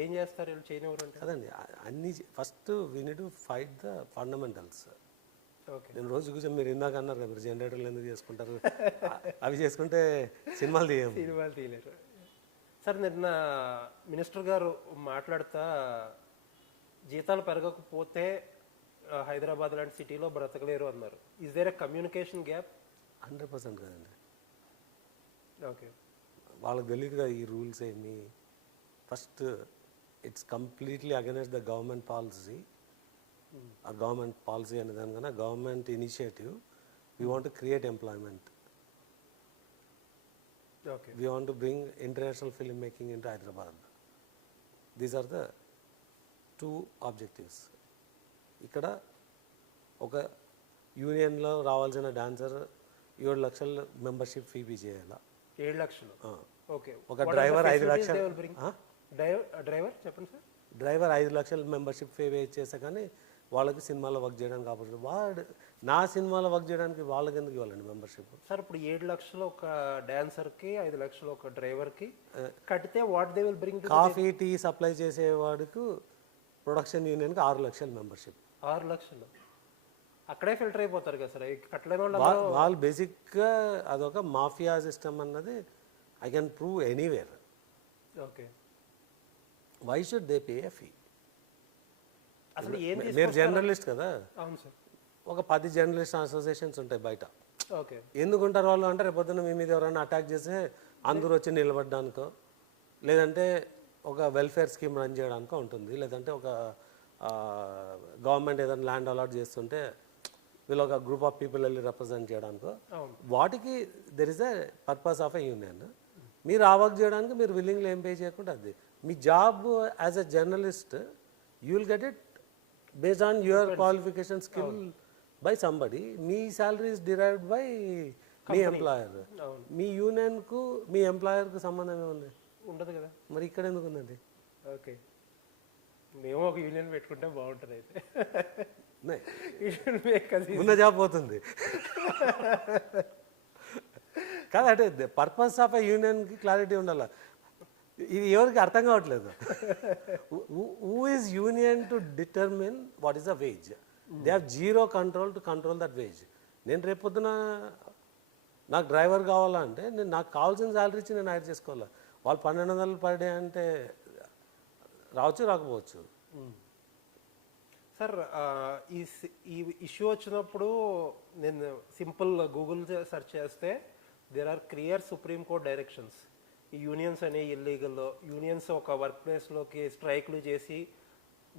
ఏం చేస్తారు వీళ్ళు చేయనివ్వరు అంటే? అదండి, అన్ని first we need to fight the fundamentals. Okay. నేను రోజు కూర్చొని మీరు ఇందాక అన్నారు కదా, మీరు జనరేటర్లు ఎందుకు చేసుకుంటారు, అవి చేసుకుంటే సినిమాలు తీయలేరు. సార్ నిన్న మినిస్టర్ గారు మాట్లాడుతా జీతాలు పెరగకపోతే హైదరాబాద్ లాంటి సిటీలో బ్రతకలేరు అన్నారు. Is there a communication gap? 100% కదండి. ఓకే. వాళ్ళకి తెలియదుగా ఈ రూల్స్ ఏమి. First it's completely against the government policy. ఆ గవర్నమెంట్ పాలసీ అనే దానికన్నా government initiative. We want to create employment. Okay. We want to bring international film making into Hyderabad. These are the two objectives. ఇక్కడ ఒక యూనియన్లో రావాల్సిన dancer 7 లక్షల membership fee pay చేయాలా? 7 లక్షలు. ఓకే. ఒక డ్రైవర్ 5 లక్షలు. డ్రైవర్ చెప్పండి సార్. డ్రైవర్ 5 లక్షల మెంబర్షిప్ ఫీ పే చేస్తే కానీ వాళ్ళకి సినిమాలో వర్క్ చేయడానికి ఆపర్చునిటీ. వాడు నా సినిమాలో వర్క్ చేయడానికి వాళ్ళకి ఎందుకు ఇవ్వాలండి మెంబర్షిప్? సార్ ఇప్పుడు 7 లక్షలు ఒక డాన్సర్కి, 5 లక్షలు ఒక డ్రైవర్కి కడితే what they will bring? Coffee tea supply చేసేవాడికి ప్రొడక్షన్ యూనియన్కి 6 లక్షల మెంబర్షిప్. 6 లక్షలు అక్కడే ఫిల్టర్ అయిపోతారు కదా సార్. కట్టలేని వాళ్ళు బేసిక్గా అదొక మాఫియా సిస్టమ్ అన్నది I can prove anywhere. Okay. Why should they pay a fee? అసలు మీరు జర్నలిస్ట్ కదా. అవును సార్. ఒక 10 జర్నలిస్ట్ అసోసియేషన్స్ ఉంటాయి బయట. ఓకే. ఎందుకుంటారు వాళ్ళు అంటే, రేపు పొద్దున్న మీ మీద ఎవరైనా అటాక్ చేస్తే అందరూ వచ్చి నిలబడడానికో, లేదంటే ఒక వెల్ఫేర్ స్కీమ్ రన్ చేయడానికో ఉంటుంది, లేదంటే ఒక గవర్నమెంట్ ఏదైనా ల్యాండ్ అలాట్ చేస్తుంటే వీళ్ళు ఒక గ్రూప్ ఆఫ్ పీపుల్ వెళ్ళి రిప్రజెంట్ చేయడానికో, వాటికి there is a purpose of a union. మీరు ఆ వర్క్ చేయడానికి మీరు విల్లింగ్లో ఏం పే చేయకుండా అది మీ job as a journalist. You will get it based on your qualification skill by somebody. మీ salary is derived by మీ ఎంప్లాయర్. మీ యూనియన్కు మీ ఎంప్లాయర్కు సంబంధం ఏముంది? ఉండదు కదా. మరి ఇక్కడ ఎందుకు ఉందండి? ఓకే. మేము ఒక యూనియన్ పెట్టుకుంటే బాగుంటుంది అయితే. ఉన్న జాబ్ పోతుంది కాదు. అంటే పర్పస్ ఆఫ్ ఎ యూనియన్కి క్లారిటీ ఉండాలి. ఇది ఎవరికి అర్థం కావట్లేదు. Who is union to determine what is the wage? They have zero control to control that wage. నేను రేపొద్దున నాకు డ్రైవర్ కావాలంటే నేను నాకు కావాల్సిన శాలరీ ఇచ్చి నేను హైర్ చేసుకోవాలి. వాళ్ళు 1200 పర్ డే అంటే రావచ్చు, రాకపోవచ్చు. సార్ ఈ ఇష్యూ వచ్చినప్పుడు నేను సింపుల్ గూగుల్ సెర్చ్ చేస్తే there are clear supreme court directions. ఈ యూనియన్స్ అనే ఇల్లీగల్. యూనియన్స్ ఒక వర్క్ ప్లేస్లోకి స్ట్రైక్లు చేసి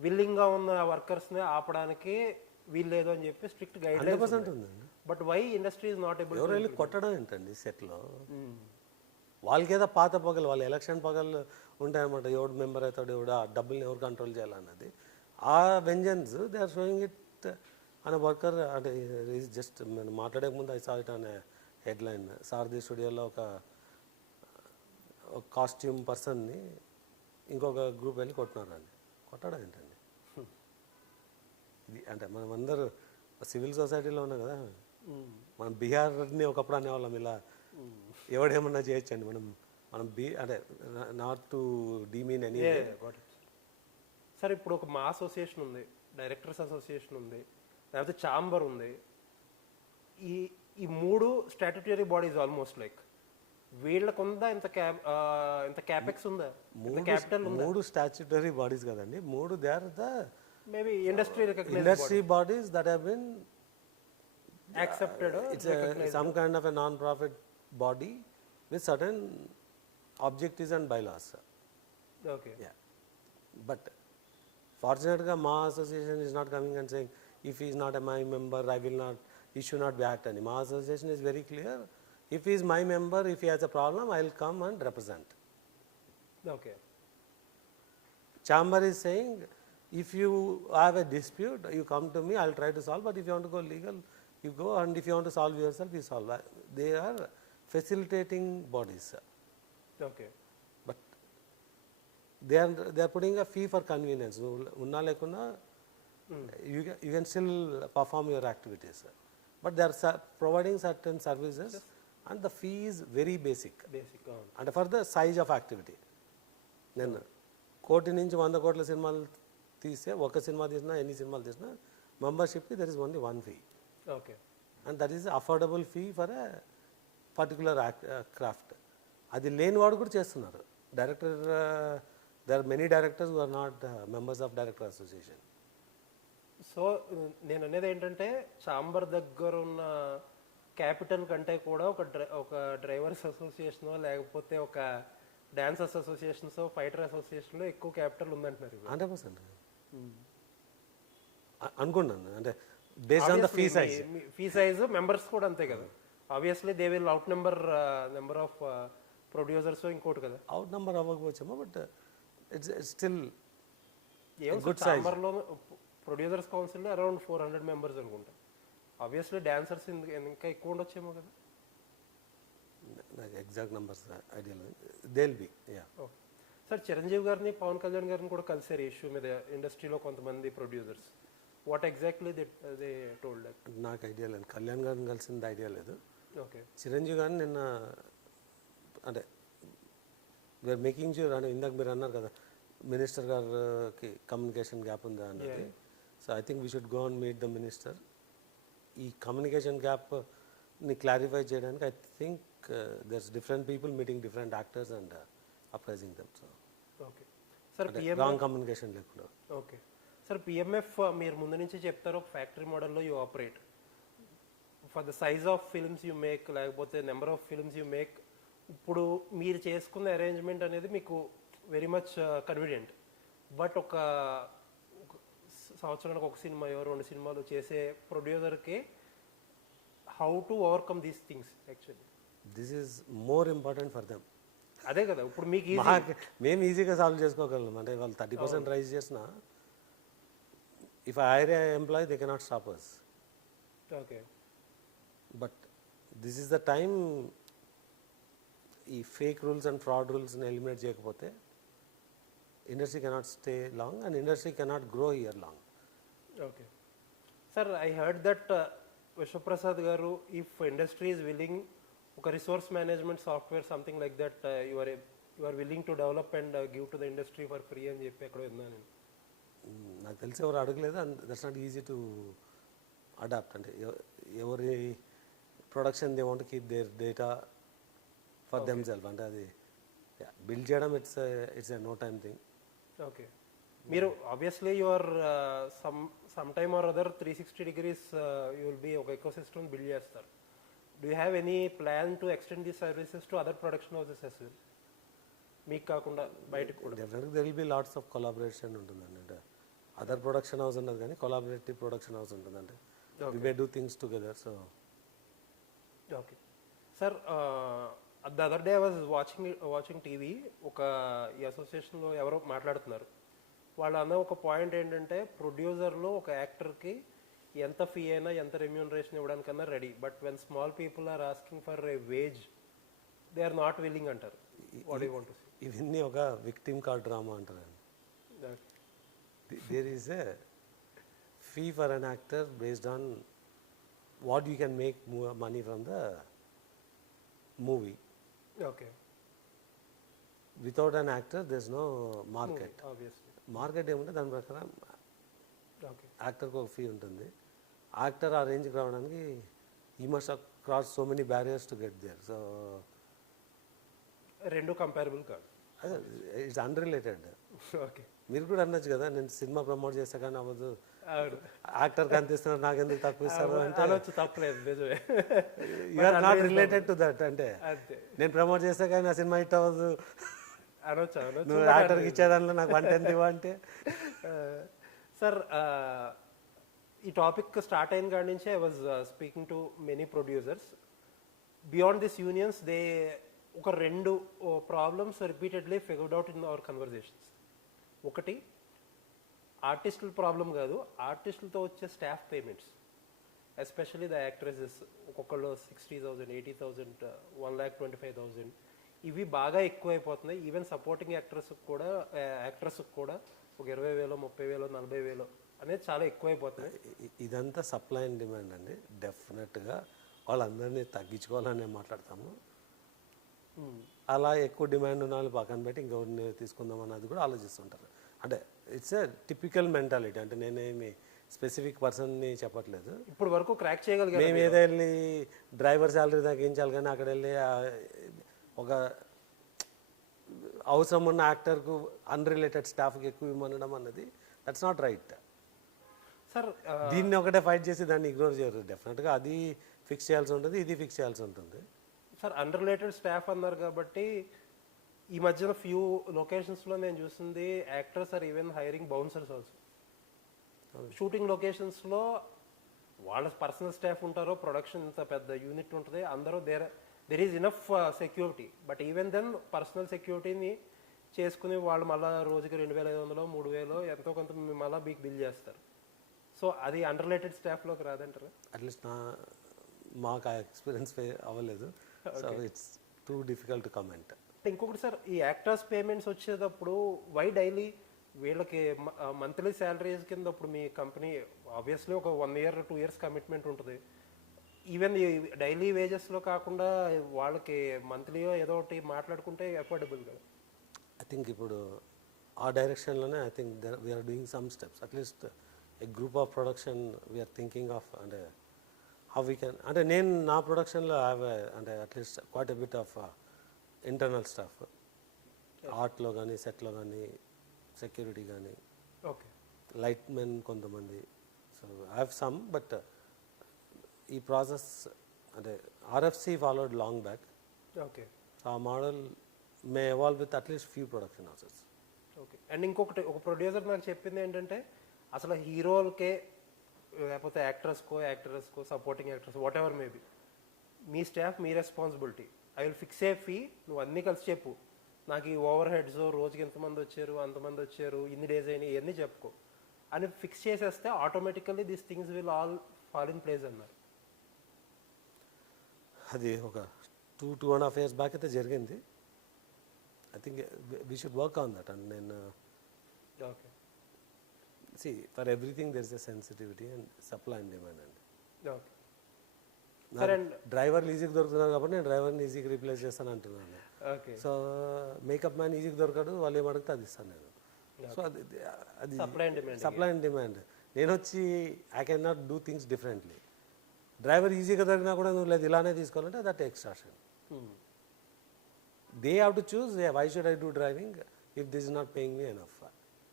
విల్లింగ్గా ఉన్న వర్కర్స్ని ఆపడానికి వీల్లేదు అని చెప్పి స్ట్రిక్ట్ గైడ్లైన్స్ ఉందండి. But why industry is not able? ఎవరు వెళ్ళి కొట్టడం ఏంటండి సెట్లో? వాళ్ళకేదో పాత పగలు, వాళ్ళ ఎలక్షన్ పగలు ఉంటాయన్నమాట. ఎవడు మెంబర్ అవుతాడు, ఎవడు ఆ డబ్బుల్ని ఎవరు కంట్రోల్ చేయాలన్నది. ఆ vengeance they are showing it అనే వర్కర్. అంటే జస్ట్ నేను మాట్లాడే ముందు ఐ సా ఇట్ అనే హెడ్లైన్. సారథి స్టూడియోలో ఒక కాస్ట్యూమ్ పర్సన్ని ఇంకొక గ్రూప్ వెళ్ళి కొట్టినారండి. కొట్టడం ఏంటండి ఇది? అంటే మనం అందరూ సివిల్ సొసైటీలో ఉన్నాం కదా. మనం బీహార్ని ఒకప్పుడు అనేవాళ్ళం ఇలా ఎవడేమన్నా చేయొచ్చండి. మనం అంటే not to demean any. Sir ఇప్పుడు ఒక మా అసోసియేషన్ ఉంది, డైరెక్టర్స్ అసోసియేషన్ ఉంది, లేకపోతే ఛాంబర్ ఉంది. ఈ 3 స్టాట్యుటరీ బాడీస్ ఆల్మోస్ట్ లైక్ వీళ్ళకుందా ఇంత క్యాపెక్స్ ఉందా, క్యాపిటల్ ఉందా? 3 స్టాట్యుటరీ బాడీస్ కదండి. 3 they are the maybe industry bodies that have been accepted. It's some kind of a non-profit body with certain objectives and bylaws. Okay. Yeah. But fortunately, my association is not coming and saying, if he is not a my member, I will not, he should not be acted. My association is very clear. If he is my member, if he has a problem, I will come and represent. Okay. Chamber is saying, if you have a dispute, you come to me, I'll try to solve, but if you want to go legal, you go, and if you want to solve yourself, you solve. They are facilitating bodies. Okay But they are putting a fee for convenience. Unna lekuna, you can still perform your activities. But they are providing certain services, and the fee is very basic. Basic And for the size of activity. Then, కోటి నుంచి 100 కోట్ల సినిమాలు తీస్తే ఒక cinema తీసినా ఎన్ని సినిమాలు తీసినా మెంబర్షిప్కి there is only one fee. Okay and that is affordable fee for a particular craft. అది లేని వాడు కూడా చేస్తున్నారు. Director, there are many directors who are not members of director association. So నేను అనేది ఏంటంటే చాంబర్ దగ్గర ఉన్న క్యాపిటల్ కంటే కూడా ఒక డ్రైవర్స్ అసోసియేషన్ లేకపోతే ఒక డాన్సర్స్ అసోసియేషన్స్, ఫైటర్ అసోసియేషన్లో ఎక్కువ క్యాపిటల్ ఉందంటున్నారు. 100% అనుకున్నాను. అంటే based on the fee size members కూడా అంతే కదా. Obviously they will outnumber of producers ఇంకోటి కదా. అవుట్ నెంబర్ అవ్వకపోవచ్చేమో, but it's still good size. చాంబర్లో ప్రొడ్యూసర్స్ కౌన్సిల్లో అరౌండ్ 400 మెంబర్స్ అనుకుంటా. ఆబ్వియస్లీ డాన్సర్స్ ఇంకా ఎక్కువ ఉండొచ్చేమో కదా. నాకు ఎగ్జాక్ట్ నెంబర్స్ ఐడియా లేదు. They'll be. Okay sir, Chiranjeevi గారిని పవన్ కళ్యాణ్ గారిని కూడా కలిసారు ఇష్యూ మీద, ఇండస్ట్రీలో కొంతమంది producers. What exactly they told? నాకు ఐడియా లేదు. కళ్యాణ్ గారిని కలిసింది ఐడియా లేదు. ఓకే. చిరంజీవి గారిని నిన్న అంటే వీఆర్ మేకింగ్ ష్యూర్ అని ఇందాక మీరు అన్నారు కదా, మినిస్టర్ గారికి కమ్యూనికేషన్ గ్యాప్ ఉందా అన్నది. So I think we should go and meet the minister. ఈ కమ్యూనికేషన్ గ్యాప్ని క్లారిఫై చేయడానికి I think there's different people meeting different actors and appraising them. So okay sir, wrong communication lekunda. Okay sir, PMF meer mundu nunchi cheptaru ok factory model lo you operate for the size of films you make, lekapothe number of films you make. ఇప్పుడు మీరు చేసుకున్న arrangement అనేది మీకు very much convenient. But ఒక సంవత్సరానికి ఒక cinema, 2 సినిమాలు చేసే ప్రొడ్యూసర్కి how to overcome these things actually? This is more important for them. అదే కదా ఇప్పుడు మీకు మేము ఈజీగా సాల్వ్ చేసుకోగలం. అంటే వాళ్ళు 30% రైజ్ చేసిన, if I hire a employee they cannot stop us. Okay. But this is the time. ఈ ఫేక్ రూల్స్ అండ్ ఫ్రాడ్ రూల్స్ని ఎలిమినేట్ చేయకపోతే industry cannot stay long and industry cannot grow year long. Okay sir, I heard that Vishwaprasad garu, if industry is willing, ఒక resource management software something like that you are willing to develop and give to the industry for free అని చెప్పి ఎక్కడో విన్నాను నేను. నాకు తెలిసి ఎవరు అడగలేదు. And that's not easy to adapt. అంటే ఎవరి production they want keep their data for them self. అంటే అది బిల్డ్ చేయడం it's a no time thing. Okay. మీరు obviously you are some time or other 360 degrees you will be ఒక ecosystem build చేస్తారు. Do you have any plan to extend these services to other production houses as well? మీకు కాకుండా బయటకు కూడా? డెఫినెట్గా there will be lots of collaboration ఉంటుందండి. అంటే other production house ఉండదు కానీ కొలాబరేటివ్ ప్రొడక్షన్ హౌస్ ఉంటుందంటే we may do things together. So okay sir, the other day I was watching TV. ఒక ఈ అసోసియేషన్లో ఎవరో మాట్లాడుతున్నారు. వాళ్ళు అన్న ఒక పాయింట్ ఏంటంటే, ప్రొడ్యూసర్లో ఒక యాక్టర్కి ఎంత ఫీ అయినా, ఎంత రెమ్యూనరేషన్ ఇవ్వడానికన్నా ready. But when small people are asking for a wage, they are not willing అంటారు. What you want to say? ఇవన్నీ ఒక విక్టిమ్ కార్డ్ డ్రామా అంటారు. There is a fee for an actor based on what you can make money from the movie. Okay. Without an actor there is no market. Market ఏముంటే దాని ప్రకారం యాక్టర్కి ఒక fee ఉంటుంది. Actor ఆ రేంజ్కి రావడానికి ఈ must cross so many barriers to get there. So రెండు కంపారబుల్ కాదు, ఇట్స్ అన్రిలేటెడ్. ఓకే. మీరు కూడా అనొచ్చు కదా, నేను సినిమా ప్రమోట్ చేస్తా కానీ అవ్వదు, యాక్టర్కి అంత ఇస్తున్నారు, నాకు ఎందుకు తక్కువ ఇస్తారు అంటే తప్పలేదు. You are not related to that. అంటే నేను ప్రమోట్ చేస్తా కానీ నా సినిమా హిట్ అవ్వదు, నువ్వు యాక్టర్కి ఇచ్చేదానిలో నాకు 110 ఇవ్వ అంటే. సార్, ఈ టాపిక్ స్టార్ట్ అయిన కాడి నుంచి I was speaking to many producers. Beyond this unions they ఒక 2 problems repeatedly figured out in our conversations. ఒకటి ఆర్టిస్టుల ప్రాబ్లం కాదు, ఆర్టిస్టులతో వచ్చే staff payments, especially the actresses. ఒక్కొక్కళ్ళు 60,000, 80,000, 1,25,000 ఇవి బాగా ఎక్కువైపోతున్నాయి. ఈవెన్ సపోర్టింగ్ యాక్ట్రెస్కి కూడా ఒక 20,000, 30,000, 40,000 అనేది చాలా ఎక్కువైపోతున్నాయి. ఇదంతా సప్లై అండ్ డిమాండ్ అండి. డెఫినెట్గా వాళ్ళందరినీ తగ్గించుకోవాలని మాట్లాడతాము. అలా ఎక్కువ డిమాండ్ ఉన్న వాళ్ళు పక్కన పెట్టి ఇంకొకరిని తీసుకుందాం అన్నది కూడా ఆలోచిస్తుంటారు. అంటే ఇట్స్ ఏ టిపికల్ మెంటాలిటీ. అంటే నేనేమి స్పెసిఫిక్ పర్సన్ని చెప్పట్లేదు. ఇప్పుడు వరకు క్రాక్ చేయగలిగారు. మేము ఏదో వెళ్ళి డ్రైవర్ శాలరీ తగ్గించాలి, కానీ అక్కడ వెళ్ళి ఒక అవసరం ఉన్న యాక్టర్కు అన్రిలేటెడ్ స్టాఫ్కి ఎక్కువ ఇవ్వడం అన్నది దట్స్ నాట్ రైట్. సార్ దీన్ని ఒకటే ఫైట్ చేసి దాన్ని ఇగ్నోర్ చేయరు. డెఫినెట్గా అది ఫిక్స్ చేయాల్సి ఉంటుంది, ఇది ఫిక్స్ చేయాల్సి ఉంటుంది. సార్ అన్రిలేటెడ్ స్టాఫ్ అన్నారు కాబట్టి ఈ మధ్యన ఫ్యూ లొకేషన్స్లో నేను చూసింది actors are even hiring bouncers also. Shooting లొకేషన్స్లో వాళ్ళ పర్సనల్ స్టాఫ్ ఉంటారో, ప్రొడక్షన్ ఇంత పెద్ద యూనిట్ ఉంటుంది, అందరూ there is enough security. But even then personal సెక్యూరిటీని చేసుకుని వాళ్ళు మళ్ళీ రోజుకి 2,500, 3,000 ఎంతో కొంత మళ్ళీ మీకు బిల్ చేస్తారు. సో అది అన్రిలేటెడ్ స్టాఫ్లోకి రాదంటారా? అట్లీస్ట్ మాకు ఆ ఎక్స్పీరియన్స్ అవ్వలేదు. So it's too difficult to comment. ఇంకొకటి సార్, ఈ యాక్టర్స్ పేమెంట్స్ వచ్చేటప్పుడు వై డైలీ వీళ్ళకి మంత్లీ శాలరీస్ కింద ఇప్పుడు మీ కంపెనీ ఆబ్వియస్లీ ఒక 1 year 2 years కమిట్మెంట్ ఉంటుంది. ఈవెన్ ఈ డైలీ వేజెస్లో కాకుండా వాళ్ళకి మంత్లీ ఏదో ఒకటి మాట్లాడుకుంటే అఫోర్డబుల్ కదా. ఐ థింక్ ఇప్పుడు ఆ డైరెక్షన్లోనే I think we're doing some steps. At least a group of production we're thinking of, అంటే హౌ వీ కెన్, అంటే నేను నా ప్రొడక్షన్లో హ్యావ్ అంటే at least quite a bit of internal staff, ఆర్ట్లో కానీ, సెట్లో కానీ, సెక్యూరిటీ కానీ, ఓకే, లైట్ మెన్ కొంతమంది. So I have some, but ఈ ప్రాసెస్ అంటే RFC followed long back. Okay, ఆ model may evolve with at least few production houses. Okay. And ఇంకొకటి, ఒక ప్రొడ్యూసర్ నాకు చెప్పింది ఏంటంటే అసలు హీరోలకే లేకపోతే యాక్టర్స్కో supporting actors whatever maybe, మీ స్టాఫ్ మీ responsibility. I will fix a fee, నువ్వు అన్నీ కలిసి చెప్పు. నాకు ఈ ఓవర్ హెడ్స్ రోజుకి ఎంతమంది వచ్చారు, అంతమంది వచ్చారు, ఇన్ని డేస్ అయినాయి, ఇవన్నీ చెప్పుకో అని ఫిక్స్ చేసేస్తే automatically these things will all fall in place అన్నారు. అది ఒక 2.5 years బ్యాక్ అయితే జరిగింది. I think we should work on that. And నేను okay, see for everything there is a sensitivity and supply and demand అండి. Okay సరే. డ్రైవర్లు ఈజీగా దొరుకుతున్నారు కాబట్టి నేను డ్రైవర్ని ఈజీగా రీప్లేస్ చేస్తాను అంటున్నాను. ఓకే, సో మేకప్ మ్యాన్ ఈజీగా దొరకడు, వాళ్ళు ఏమడిగితే అది ఇస్తాను నేను. సో అది సప్లై అండ్ డిమాండ్. నేను వచ్చి I can not do things differently. Driver ఈజీగా దొరికినా కూడా నువ్వు లేదు ఇలానే తీసుకోవాలంటే that extortion. They have to choose why should I do driving if this is not paying me enough.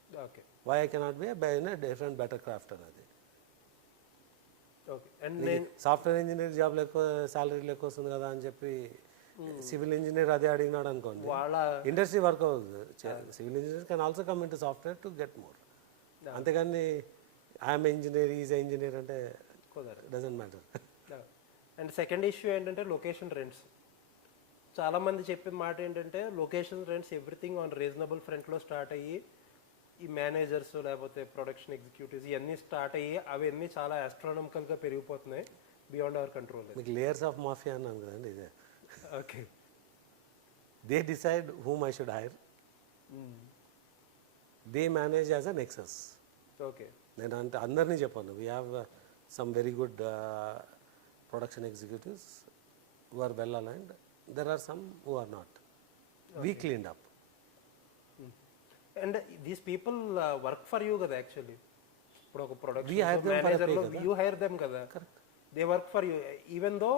Okay, why I cannot be a different better craft అన్నది. ఓకే. And నేను సాఫ్ట్వేర్ ఇంజనీర్ జాబ్ శాలరీ లెక్క వస్తుంది కదా అని చెప్పి civil engineer అదే అడిగినాడు అనుకోండి, వాళ్ళ ఇండస్ట్రీ వర్క్ అవుతుంది. Civil engineer can also come in to software to get more. అంతేగాని ఐఎమ్ ఇంజనీర్ ఈజ్ ఇంజనీర్ అంటే doesn't matter. And second issue ఏంటంటే లొకేషన్ రెంట్స్. చాలామంది చెప్పిన మాట ఏంటంటే location rents everything on reasonable ఫ్రంట్లో స్టార్ట్ అయ్యి ఈ మేనేజర్స్ లేకపోతే ప్రొడక్షన్ ఎగ్జిక్యూటివ్స్ ఇవన్నీ స్టార్ట్ అయ్యి అవన్నీ చాలా ఆస్ట్రానమికల్గా పెరిగిపోతున్నాయి, బియాండ్ అవర్ కంట్రోల్. మీకు లేయర్స్ ఆఫ్ మాఫియా అన్నాను కదండి ఇదే. Okay, they decide whom I should hire, they manage as a nexus. Okay, నేను అంటే అందరినీ చెప్పాను. We have some very good production executives who are well aligned, there are some who are not. We cleaned up. And these people work for you కదా actually. ఇప్పుడు ఒక We hire production them for a pay మేనేజర్లో కదా. You hire them కదా, they work for you even though.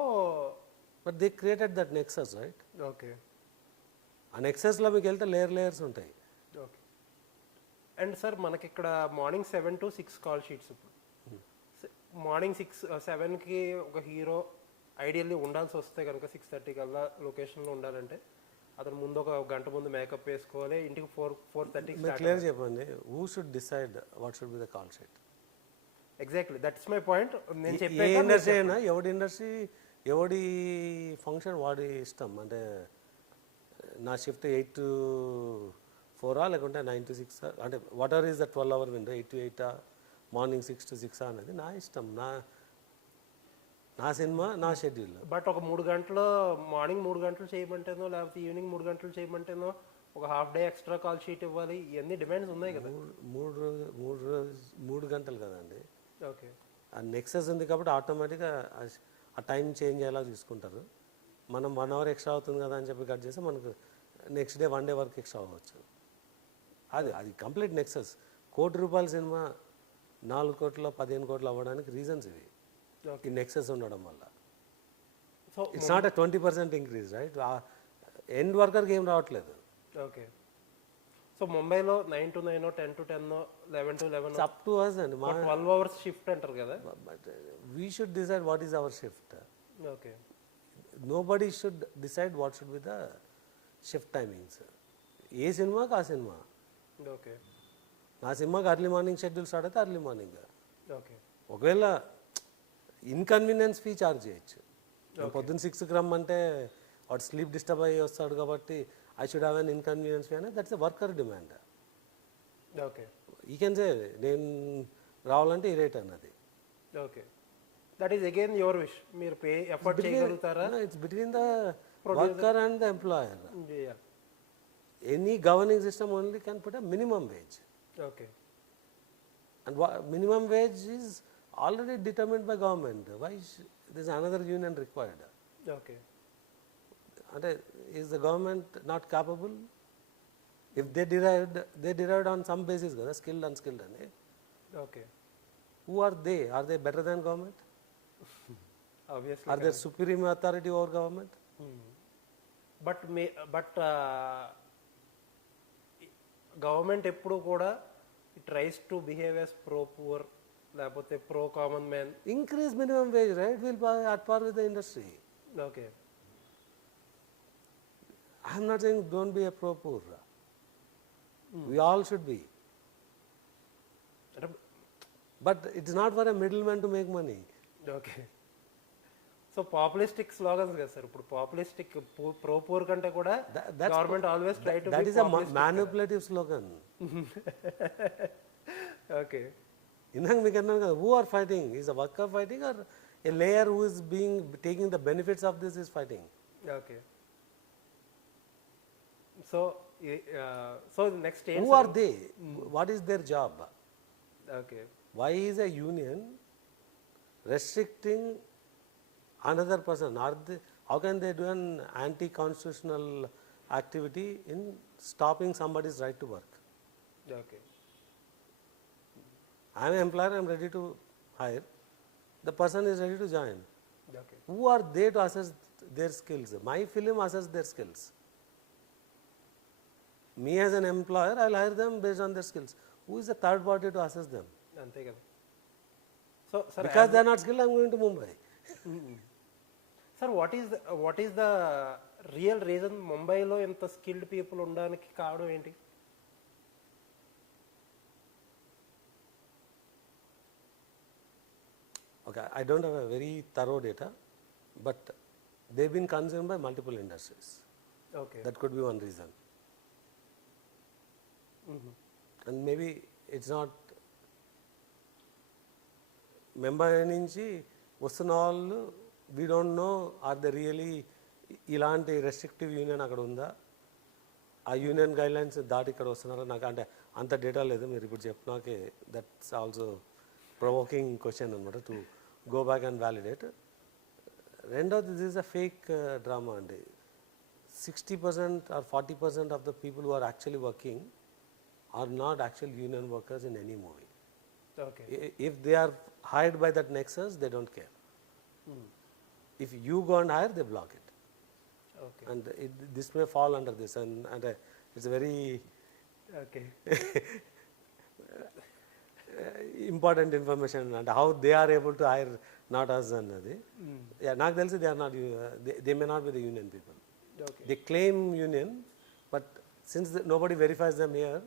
But they created that Nexus, right? Okay, ఆ నెక్సస్లో మీకు వెళ్తే layers ఉంటాయి. ఓకే. అండ్ సార్ మనకి ఇక్కడ మార్నింగ్ 7 to 6 కాల్ షీట్స్. ఇప్పుడు మార్నింగ్ 7కి ఒక హీరో ఐడియల్లీ ఉండాల్సి వస్తే కనుక 6:30 కల్లా లొకేషన్లో ఉండాలంటే అతను ముందు ఒక గంట ముందు మేకప్ వేసుకోవాలి, ఇంటికి 4:30 క్లియర్ చెప్పండి. Who should decide what should be the call sheet? Exactly that's my point. నేను ఏ చెప్పే ఇండస్ట్రీ అయినా ఎవడి ఇండస్ట్రీ ఎవడి ఫంక్షన్ వాడి ఇష్టం. అంటే నా షిఫ్ట్ 8 to 4 లేకుంటే 9 to 6 అంటే what ever is the 12 hour window, 8 to 8 morning 6 to 6 అనేది నా ఇష్టం, నా సినిమా నా షెడ్యూల్. బట్ ఒక 3 గంటలు మార్నింగ్ 3 గంటలు చేయమంటేనో లేకపోతే ఈవినింగ్ 3 గంటలు చేయమంటేనో ఒక half day extra call sheet ఇవ్వాలి, ఇవన్నీ డిమాండ్స్ ఉన్నాయి కదా. 3 గంటలు కదండి. ఓకే. ఆ నెక్సెస్ ఉంది కాబట్టి ఆటోమేటిక్గా ఆ టైం చేంజ్ అయ్యేలా చూసుకుంటారు. మనం 1 hour ఎక్స్ట్రా అవుతుంది కదా అని చెప్పి కట్ చేస్తే మనకు next day 1 day work extra అవ్వచ్చు. అది కంప్లీట్ నెక్సెస్. ₹1,00,00,000 సినిమా 4 కోట్లు 15 కోట్లు అవ్వడానికి రీజన్స్ ఇవి, ఈ నెక్సెస్ ఉండడం వల్ల. So it's not 20% increase, right? End వర్కర్కి ఏం రావట్లేదు. ఓకే. సో ముంబైలో 9 to 9, 10 to 10, 11 to 11, up to us అండి. 12 hours షిఫ్ట్ అంటారు కదా. We should decide what is our shift. Okay. Nobody should decide what should be the shift timings. ఏ సినిమాకి ఆ సినిమా. ఓకే. నా సినిమాకి అర్లీ మార్నింగ్ షెడ్యూల్ స్టార్ట్ అయితే అర్లీ మార్నింగ్. ఓకే. ఒకవేళ ఇన్కన్వీనియన్స్ ఫీ చార్జ్ చేయొచ్చు. పొద్దున్న 6కి రమ్మంటే వాడు స్లీప్ డిస్టర్బ్ అయ్యి వస్తాడు కాబట్టి I should have an inconvenience fee అనేది that's a worker demand. Okay. He can say నేను రావాలంటే ఈ రేట్ అన్నది. Okay. That is again your wish. మీరు పే ఎఫర్ట్ చేయగలుగుతారా? It's between the worker and the employer. Yeah. Any governing system only can put a minimum wage. Okay. And minimum wage is already determined by government. Why there is another union required? Okay. And is the government not capable? If they derived on some basis, skilled, unskilled. Okay. Who are they? Are they better than government? Obviously. Are there supreme authority over government? But government ఎప్పుడు కూడా tries to behave as pro poor లేకపోతే pro common man. Increase minimum wage, right? Will at par with the industry. Okay. I'm not saying don't be a pro poor. We all should be. But it's not for a middle man to make money. Okay. So populistic slogans కదా sir. ఇప్పుడు populistic pro poor కంటే కూడా government always try to. That is a manipulative slogan. Okay. ఇందాక మీకు అన్నాను కదా, who are fighting? Is a worker fighting or a layer who is taking the benefits of this is fighting? Okay. So next who are they? What is their job? Okay. Why is a union restricting another person? How can they do an anti-constitutional activity in stopping somebody's right to work? Okay. I am an employer, I am ready to hire. The person is ready to join. Okay. Who are they to assess their skills? My film assess their skills. Me as an employer, I will hire them based on their skills. Who is the third party to assess them? అంతే కదా. So sir, because they are not skilled, I am going to Mumbai. Sir, what is the real reason ముంబైలో ఇంత skilled people ఉండడానికి కారణం ఏంటి? Okay, I don't have a very thorough data, but they've been consumed by multiple industries. Okay. That could be one reason. And maybe it's not Mumbai నుంచి వస్తున్న వాళ్ళు, we don't know or the really ఇలాంటి restrictive union అక్కడ ఉందా, ఆ union guidelines దాటి ఇక్కడ వస్తున్నారా? నాకు అంటే అంత డేటా లేదు. మీరు ఇప్పుడు చెప్పినాకే దట్స్ ఆల్సో ప్రొవోకింగ్ క్వశ్చన్ అనమాట, to go back and validate. రెండోది, this is a fake drama అండి. 60% or 40% of the people who are actually working are not actual union workers in any movie. Okay. If they are hired by that nexus, they don't care. If you go and hire, they block it. Okay. And this may fall under this, and it's very okay. important information, and how they are able to hire, not us annadi. Yeah, నాకు తెలిసి they are not, they may not be the union people. Okay. They claim union, but since nobody verifies them here,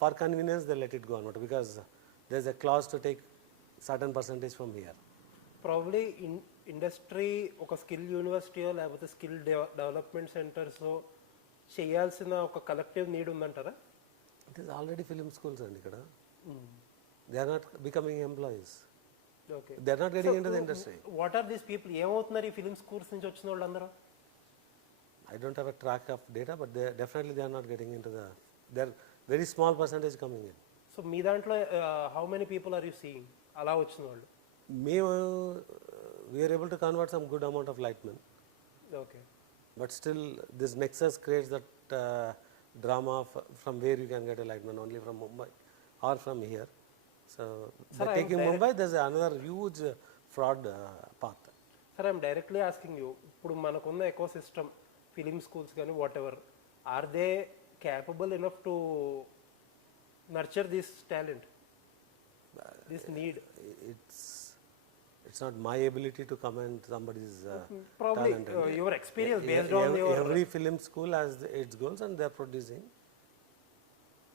for convenience they let it go on, because there is a clause to take certain percentage from here. Probably industry ఒక skill యూనివర్సిటీయో లేకపోతే skill development centres చేయాల్సిన ఒక collective need ఉందంటారా? It is already film schools అండి ఇక్కడ. They are not becoming employees. Okay, they are not getting in to the industry. What are these people? ఏమవుతున్నారు ఈ ఫిలిం స్కూల్స్ నుంచి వచ్చిన వాళ్ళందరూ? I don't have a track of data, but they are not getting into the. They are very small percentage coming in. So మీ దాంట్లో how many people are you seeing అలా వచ్చిన వాళ్ళు? We are able to convert some good amount of lightmen. Okay, But still, this nexus creates that drama from where you can get a lightman, only from Mumbai or from here. So, Sir, by taking Mumbai, there's another huge fraud path. Sir I'm directly asking you, ఇప్పుడు మనకున్న ecosystem film schools కానీ whatever, are they capable enough to nurture this talent, this need? It's not my ability to comment somebody's probably talent. Your experience based on your every film school has its goals and they're producing.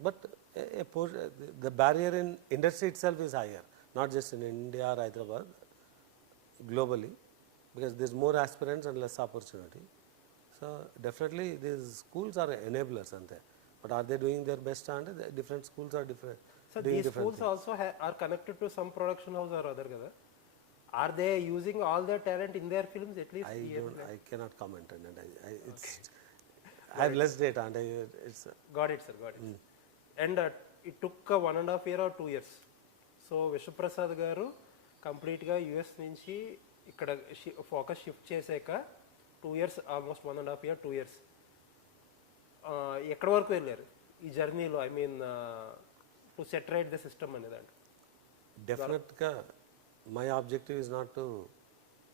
But the barrier in industry itself is higher, not just in India or Hyderabad, globally, because there's more aspirants and less opportunity. So definitely these schools are enablers, but are they doing their best? And different schools are different. So these schools also are connected to some production house or other kada? Are they using all their talent in their films at least? I cannot comment on it. I have less data and it's. Got it, sir. Got it. And it took 1.5 years or 2 years. So Vishwa Prasad garu complete ga US నుంచి ఇక్కడ focus shift చేసాక 2 years, almost 1.5 years, 2 years ఎక్కడి వరకు వెళ్ళారు ఈ జర్నీలో? I mean to set right the system అనేదాంట్లో. డెఫినెట్గా my objective is not to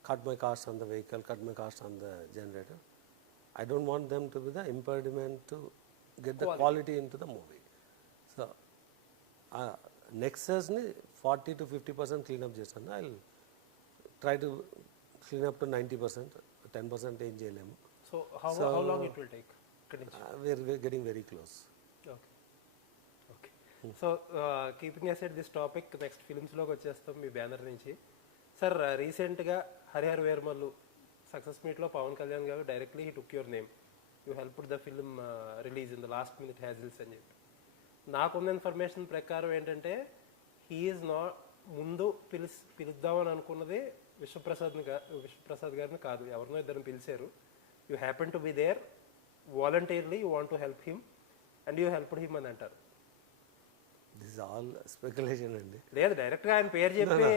cut my costs on the vehicle, cut my costs on the generator. I don't want them to be the impediment to get the quality into the movie. So, Nexus ni 40 to 50% clean up chestanu. I'll try to clean up to 90%, 10% ఏం చేయలేము. So how long it will take? We're getting very close. So keeping aside this topic, next ఫిలిమ్స్లోకి వచ్చేస్తాం మీ banner నుంచి. Sir రీసెంట్గా Harihara Veeramallu success మీట్లో పవన్ కళ్యాణ్ గారు directly he took your name, you helped the film release in the last minute hassles అని చెప్పి. నాకున్న ఇన్ఫర్మేషన్ ప్రకారం ఏంటంటే హీఈస్ నాట్ ముందు పిలుద్దామని అనుకున్నది విశ్వప్రసాద్ గారిని కాదు, ఎవరినో ఇద్దరిని పిలిచారు. You happen to be there voluntarily, you want to help him and you helped him అని అంటారు. దిస్ ఆల్ స్పెక్యులేషన్ అండి. లేదు, డైరెక్ట్ గా ఆయన పేరు చెప్పి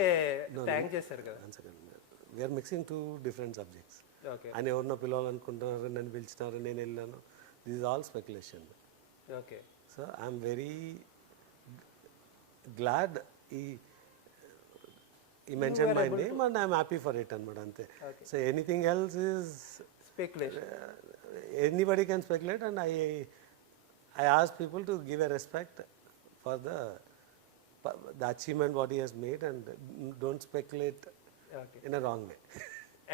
థ్యాంక్ చేశారు కదా. We're mixing 2 different subjects. Okay, ఆయన ఎవరినో పిలవాలనుకుంటున్నారు, నన్ను పిలిచినారు, నేను వెళ్ళాను. This is all speculation. Okay, so I'm very glad he mention my name and I'm happy for it అనమాట, అంతే. So anything else is speculation. Anybody can speculate and I ask people to give a respect for the achievement what he has made and don't speculate in a wrong way.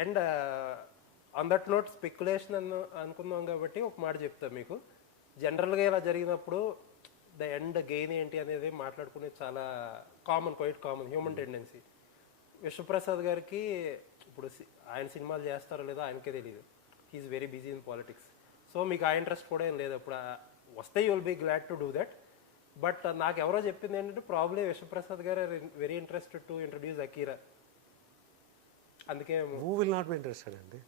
And on that note, speculation అనుకుందాం కాబట్టి ఒక మాట చెప్తా మీకు. జనరల్గా ఇలా జరిగినప్పుడు the end gain ఏంటి అనేది మాట్లాడుకునేది చాలా quite common human tendency. Vishwaprasad గారికి ఇప్పుడు ఆయన సినిమాలు చేస్తారో లేదో ఆయనకే తెలియదు, he's very busy in politics. So మీకు ఆ ఇంట్రెస్ట్ కూడా ఏం లేదు. అప్పుడు వస్తే you will be glad to do that. But నాకు ఎవరో చెప్పింది ఏంటంటే probably Vishwaprasad garu very interested to introduce Akira. అందుకే who will not be interested అండి.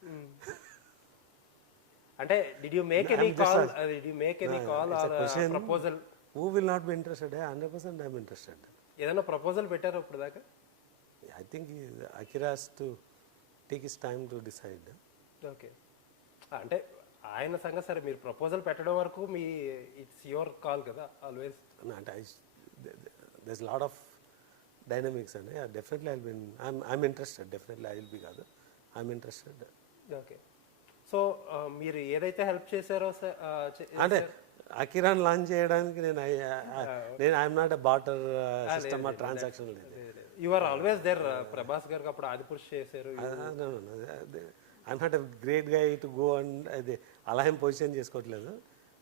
అంటే did you make any call or proposal? Who will not be interested? 100% I am interested. ఏదైనా proposal పెట్టారు ఇప్పుడు దాకా? I think Akira has to take his time to decide. Okay, అంటే ఆయన సంగతి సరే, మీరు ప్రపోజల్ పెట్టడం వరకు మీ ఇట్స్ యువర్ కాల్ కదా ఆల్వేస్. అంటే there's a lot of dynamics and definitely I'm interested, definitely I will be కాదు, I'm interested. ఓకే, సో మీరు ఏదైతే హెల్ప్ చేశారో అంటే అకిరాన్ లాంచ్ చేయడానికి నేను I'm not a barter system or transaction లేదు. You are always there. Prabhas గారికి అప్పుడు ఆది పురుష్ చేశారు. I'm not a great guy to go and అది అలా ఏం పొజిషన్ చేసుకోవట్లేదు.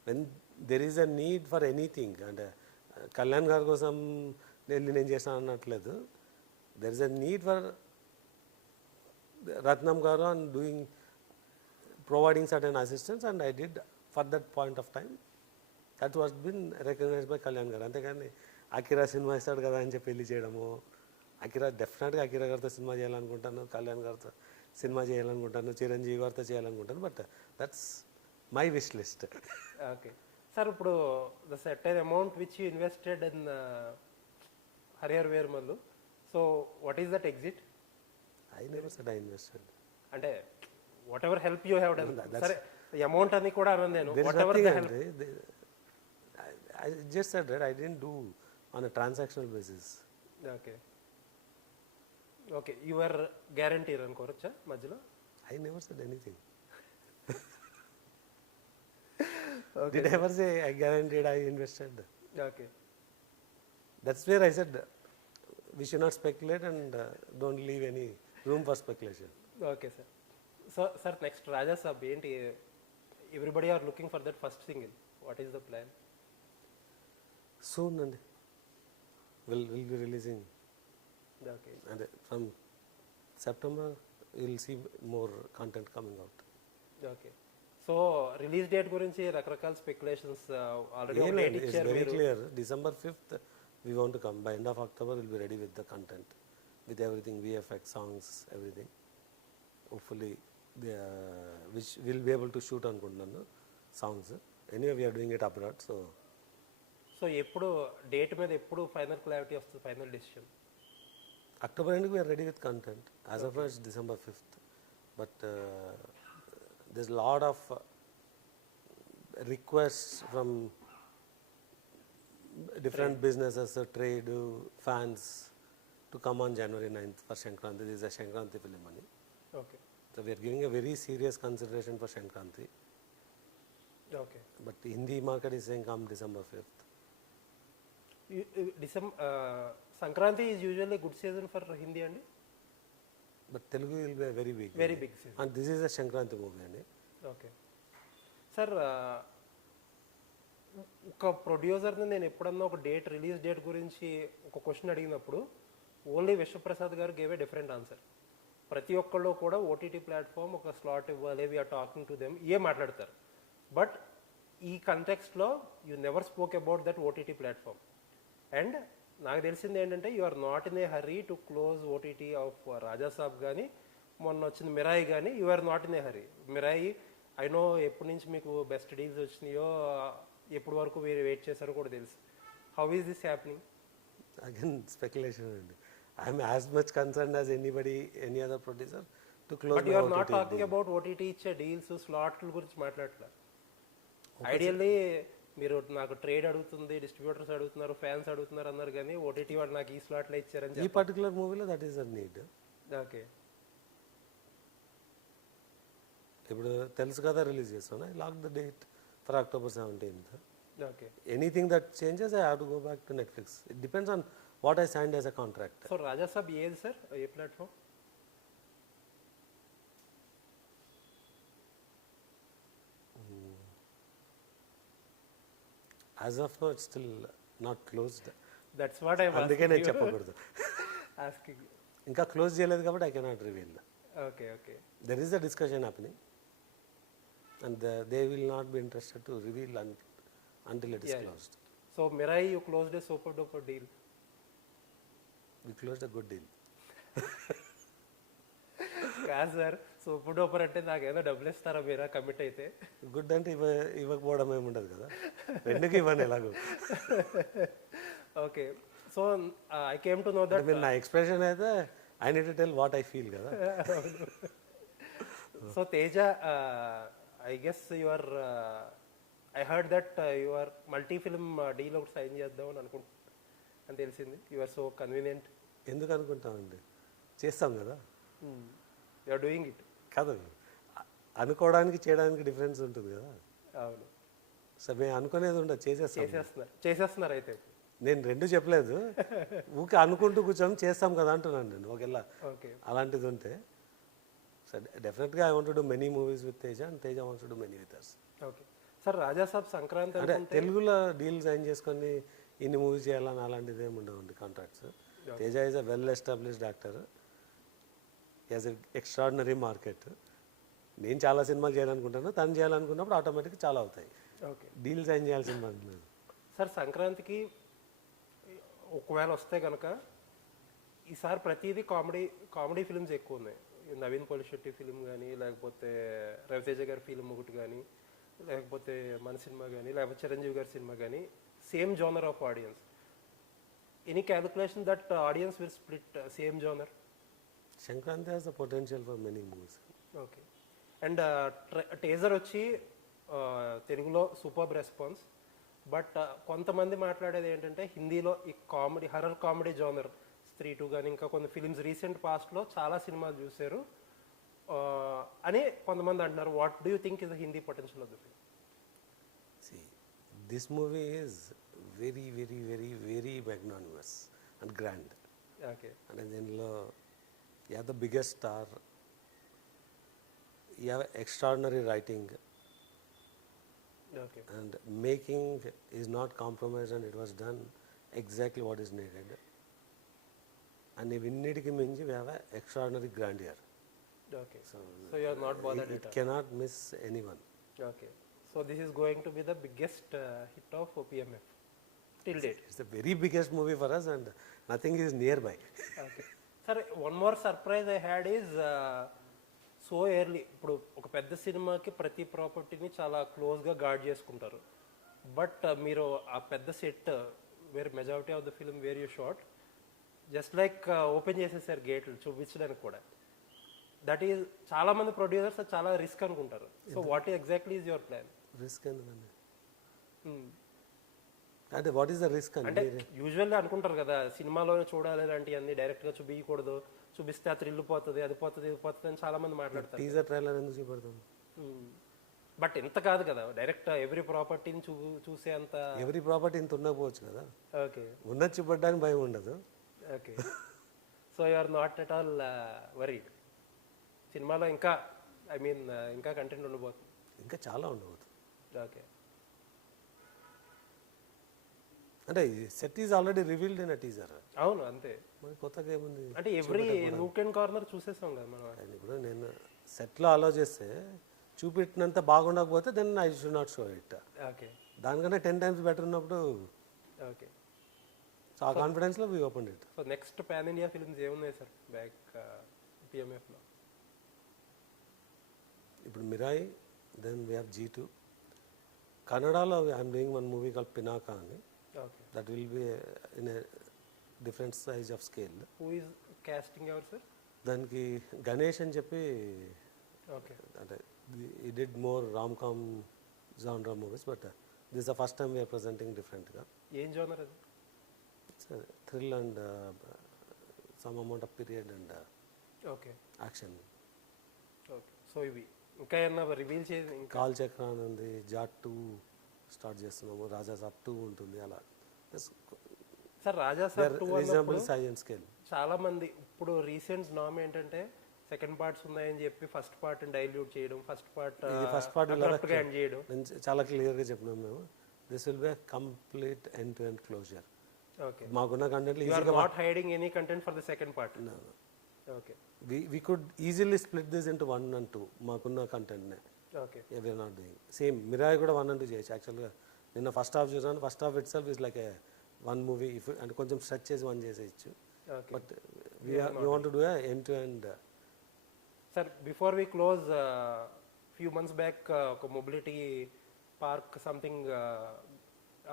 When there is a need for anything, అంటే కళ్యాణ్ గారి కోసం నేను చేస్తాను అన్నట్లేదు. There is a need for Ratnam garu and doing providing certain assistance and I did for that point of time that was been recognised by Kalyan garu. అంతేగాని Akira cinema ఇస్తాడు కదా అని చెప్పి పెళ్లి చేయడము, అకిరా డెఫినెట్గా అకిరా గారితో సినిమా చేయాలనుకుంటాను, కళ్యాణ్ గారితో సినిమా చేయాలనుకుంటాను, చిరంజీవి గారితో చేయాలనుకుంటాను, but that's my wish list. Okay sir, ఇప్పుడు the entire amount which you invested in Hari Hara Veeramallu, so what is that exit? I never said I invested. అంటే whatever help you have done, సరే amount అని కూడా అన్నాను నేను. Whatever the help, I just said that I didn't do on a transactional basis. Okay okay, your guarantee అనుకోవచ్చా మధ్యలో? I never said anything. Did I ever say I guaranteed I invested? Okay. That's where I said we should not speculate and don't leave any room for speculation. Okay, sir. So, sir, next Rajasaab, everybody are looking for that first single. What is the plan? Soon, and we'll be releasing. Okay. And from September, you'll see more content coming out. Okay. So, release date gurinchi రకరకాల speculations already Yeah, date it's ఇచ్చారు very మీరు. clear. December 5th, we want to come. By end of October, we'll be ready with the content, with everything, VFX, songs, everything. Hopefully, which we'll be able to shoot అనుకుంటున్నాను songs. Anyway, we are doing it abroad, so. So ఎప్పుడు date మీద ఎప్పుడు final clarity వస్తుంది, final decision? October end, we are ready with content. As of now, it's December 5th. But there's a lot of requests from different businesses, trade, fans to come on January 9th for Shankranti. This is a Shankranti film. Okay So we are giving a very serious consideration for Shankranti. ఓకే. But the Hindi market is saying come December 5th. Sankranti is usually good season for Hindi అండి. But Telugu will be a very big. Very big season. And this is a Shankranti movie. Okay sir, ఒక ప్రొడ్యూసర్ని నేను ఎప్పుడన్నా ఒక date, release date గురించి ఒక question అడిగినప్పుడు only Vishwaprasad గారు గేవ్ ఏ డిఫరెంట్ ఆన్సర్. ప్రతి ఒక్కళ్ళు కూడా ఓటీటీ ప్లాట్ఫామ్ ఒక స్లాట్ ఇవ్వాలి, వీఆర్ టాకింగ్ టు దెమ్, ఏ మాట్లాడతారు. బట్ ఈ కంటెక్స్ట్లో you never spoke about that OTT platform. And నాకు తెలిసింది ఏంటంటే you are not in a hurry to close OTT of Raja Saab కానీ మొన్న వచ్చింది మిరాయి కానీ, you are not in a hurry. Mirai I know ఎప్పటి నుంచి మీకు బెస్ట్ డీల్స్ వచ్చినాయో, ఎప్పటి వరకు మీరు వెయిట్ చేశారో కూడా తెలుసు. How is this happening? Again, speculation. I am as much concerned as anybody, any other producer, to close. But you are not talking about OTT ఇచ్చే డీల్స్, స్లాట్ల గురించి మాట్లాడట్లేదు. ఐడియల్లీ మీరు నాకు ట్రేడ్ అడుగుతుంది, డిస్ట్రిబ్యూటర్స్ అడుగుతున్నారు, ఫ్యాన్స్ అడుగుతున్నారు అన్నారు, కానీ ఓటీటీ వాడు నాకు ఈ స్లాట్లో ఇచ్చారని ఈ పర్టికులర్ మూవీలో that is a need. Okay. ఇప్పుడు తెలుసు కదా రిలీజ్ చేస్తాను, I lock the date for October 17th. Okay. Anything that changes I have to go back to Netflix. It depends on what I signed as a contract. So Raja Saab ఏది sir, A platform? As of no it's still not closed. That's what I అందుకే నేను చెప్పకూడదు. Asking. ఇంకా close చేయలేదు కాబట్టి I cannot reveal. Okay okay. There is a discussion happening and they will not be interested to reveal until it is closed. So Mirai, you closed a super duper deal. We closed a good deal. కాదు sir, super duper అంటే నాకేదో డబ్బులు ఇస్తారా మీరా commit అయితే? Good అంటే ఇవ్వకపోవడం ఏమి ఉండదు కదా, రెండుకి ఇవ్వండి ఎలాగో. Okay. So I came to know that. మీరు నా ఎక్స్ప్రెషన్ అయితే I need to tell what I feel కదా. So Teja, I guess your, I heard that your multi film deal ఒకటి సైన్ చేద్దాం అని అనుకుంటున్నాను అని తెలిసింది. Your so convenient. ఎందుకు అనుకుంటామండి, చేస్తాం కదా. You're doing it. కాదు, అనుకోవడానికి చేయడానికి డిఫరెన్స్ ఉంటుంది కదా. అవును. సో మేము అనుకునేది ఉండదు, చేసేస్తున్నారు అయితే. నేను రెండు చెప్పలేదు, ఊకే అనుకుంటూ కూర్చొని చేస్తాం కదా అంటున్నాను నేను. ఒకవేళ అలాంటిది ఉంటే సో డెఫినెట్గా I want to do many movies with Teja and Teja wants to do many with us. Okay sir, Raja Saab Sankranti అంటే తెలుగులో డీల్ సైన్ చేసుకొని ఇన్ని మూవీస్ చేయాలని అలాంటిది ఏమి ఉండవండి contracts. Teja is a well established actor, as a extraordinary market. నేను చాలా సినిమాలు చేయాలనుకుంటాను, తను చేయాలనుకున్నప్పుడు ఆటోమేటిక్గా చాలా అవుతాయి. ఓకే డీల్ సైన్ చేయాల్సిన పని లేదు. సార్, సంక్రాంతికి ఒకవేళ వస్తే కనుక ఈసారి ప్రతిదీ కామెడీ ఫిల్మ్స్ ఎక్కువ ఉన్నాయి. నవీన్ పోలిశెట్టి ఫిలిం కానీ, లేకపోతే రవితేజ గారి ఫిలిం ఒకటి కానీ, లేకపోతే మన సినిమా కానీ, లేకపోతే చిరంజీవి గారి సినిమా కానీ, same genre of audience. Any calculation that audience will split same genre? Sankranti has the potential for many movies. Okay. And teaser వచ్చి తెలుగులో సూపర్ రెస్పాన్స్. బట్ కొంతమంది మాట్లాడేది ఏంటంటే హిందీలో ఈ కామెడీ హర్రర్ కామెడీ జోనర్ స్త్రీ 2 కానీ ఇంకా కొన్ని ఫిలిమ్స్ రీసెంట్ పాస్ట్లో చాలా సినిమాలు చూశారు అని కొంతమంది అంటున్నారు. What do you think is the Hindi potential of the film? See, this movie is very, very, very, very magnanimous and grand. Okay. And దీనిలో you have the biggest star, you have extraordinary writing, okay. and making is not compromised, and it was done exactly what is needed. And ఇవన్నిటికి మించి we have a extraordinary grandeur. Okay. So you are not bothered It cannot miss anyone. Okay. So this is going to be the biggest hit of PMF till date. It's the very biggest movie for us, and nothing is nearby. Okay. సరే, one more surprise I had is so early. ఇప్పుడు ఒక పెద్ద సినిమాకి ప్రతి ప్రాపర్టీని చాలా క్లోజ్గా gourd చేసుకుంటారు. బట్ మీరు ఆ పెద్ద set where majority of the film where you shot just like open చేసేసారు గేట్లు చూపించడానికి కూడా. దట్ ఈజ్ చాలా మంది ప్రొడ్యూసర్స్ చాలా రిస్క్ అనుకుంటారు. So what exactly is your plan? Risk ఎందుకండి? అంటే వాట్ ఈస్ ద రిస్క్ అంటే యూజువల్గా అనుకుంటారు కదా, సినిమాలోనే చూడాలి ఇలాంటివన్నీ డైరెక్ట్గా చూపించకూడదు, చూపిస్తే ఆ థ్రిల్ పోతుంది, అది పోతుంది, ఇది పోతుంది అని చాలా మంది మాట్లాడతారు. టీజర్ ట్రైలర్ ఎందుకు చూపెడతాం? బట్ ఇంత కాదు కదా, డైరెక్ట్ ఎవ్రీ ప్రాపర్టీని చూసే అంత. ఎవరి ప్రాపర్టీ ఇంత ఉండకపోవచ్చు కదా. ఓకే. ఉన్నది చూపెట్టడానికి భయం ఉండదు. Okay. So you are not at all worried. సినిమాలో ఇంకా ఐ మీన్ ఇంకా కంటెంట్ ఉండబోతుంది. ఇంకా చాలా ఉండబోతుంది. ఓకే. అంటే set is already revealed in a teaser. అవును, అంతే. మరి కొత్తగా ఏముంది? అంటే ఎవ్రీ నూక్ అండ్ కార్నర్ చూసేసాం కదా మనం. ఇప్పుడు నేను సెట్లో అలో చేస్తే చూపెట్టినంత బాగుండకపోతే then I should not show it. Okay. దానికన్నా 10 times బెటర్ ఉన్నప్పుడు ఓకే. సో ఆ కాన్ఫిడెన్స్లో we open it. So next pan India films ఏమున్నాయి సార్ బ్యాక్ పిఎంఎఫ్లో? ఇప్పుడు Mirai, then we have G2. కన్నడలో I'm doing one movie call Pinaka అని. Okay. That will be in a different size of scale. Who is casting ఎవరు sir? దానికి గణేష్ అని చెప్పి, okay, అంటే ఈ did more rom com genre movies, but this the first time we're presenting డిఫరెంట్గా. ఏం genre అది? Thrill and some amount of period and okay, action. Okay. So ఇవి ఇంకా ఏమన్నా రివీల్ చేసి? కాల్ చక్ర అని ఉంది, జాట్ 2 స్టార్ట్ చేస్తున్నాము, రాజాసాబ్ 2 ఉంటుంది. అలా sir Raja Saab 2 reasonable size and scale. చాలా మంది ఇప్పుడు రీసెంట్ నామ్ ఏంటంటే సెకండ్ పార్ట్స్ ఉన్నాయని చెప్పి ఫస్ట్ పార్ట్ డైల్యూట్ చేయడం, ఫస్ట్ పార్ట్ ఎండ్ చేయడం. చాలా క్లియర్గా చెప్పినాం మేము, this will be complete end to end closure. Okay. మాకున్న content you are not hiding any content for the second part? Okay. we could easily split this into 1 and 2 మాకున్న content నే. Okay. we are not doing same Mirai కూడా 1 and 2 చేయొచ్చు. యాక్చువల్గా నిన్న first half చూసాను, first half it self is like A 1 movie. If అంటే కొంచెం stretch చేసి 1 చేసేయచ్చు. But we want to do a end to end. Sir before we close, few months back ఒక mobility park something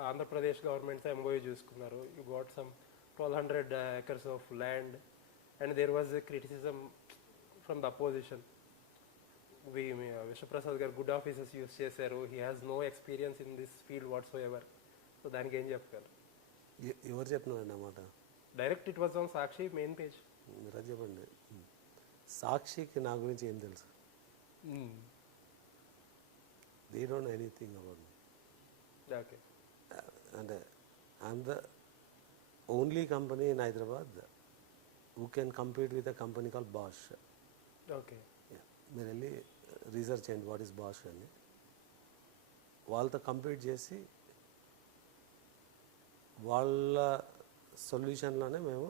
Andhra Pradesh government MoU చూసుకున్నారు. You got some 1200 acres of land and there was a criticism from the opposition. Vishwa Prasad garu good officers use chesaru, he has no experience in this field whatsoever. So daniki em cheptaru? ఎవరు చెప్పినారు అన్నమాట? Direct it was on Sakshi main page. మీరు చెప్పండి. సాక్షికి నా గురించి ఏం తెలుసు? They don't know anything about me. Okay. అంటే I'm the only company in Hyderabad who can compete with a company called Bosch. Okay. మీరు వెళ్ళి రీసెర్చ్ చేయండి వాట్ ఈస్ బాష్ అని. వాళ్ళతో కంపీట్ చేసి వాళ్ళ సొల్యూషన్లోనే మేము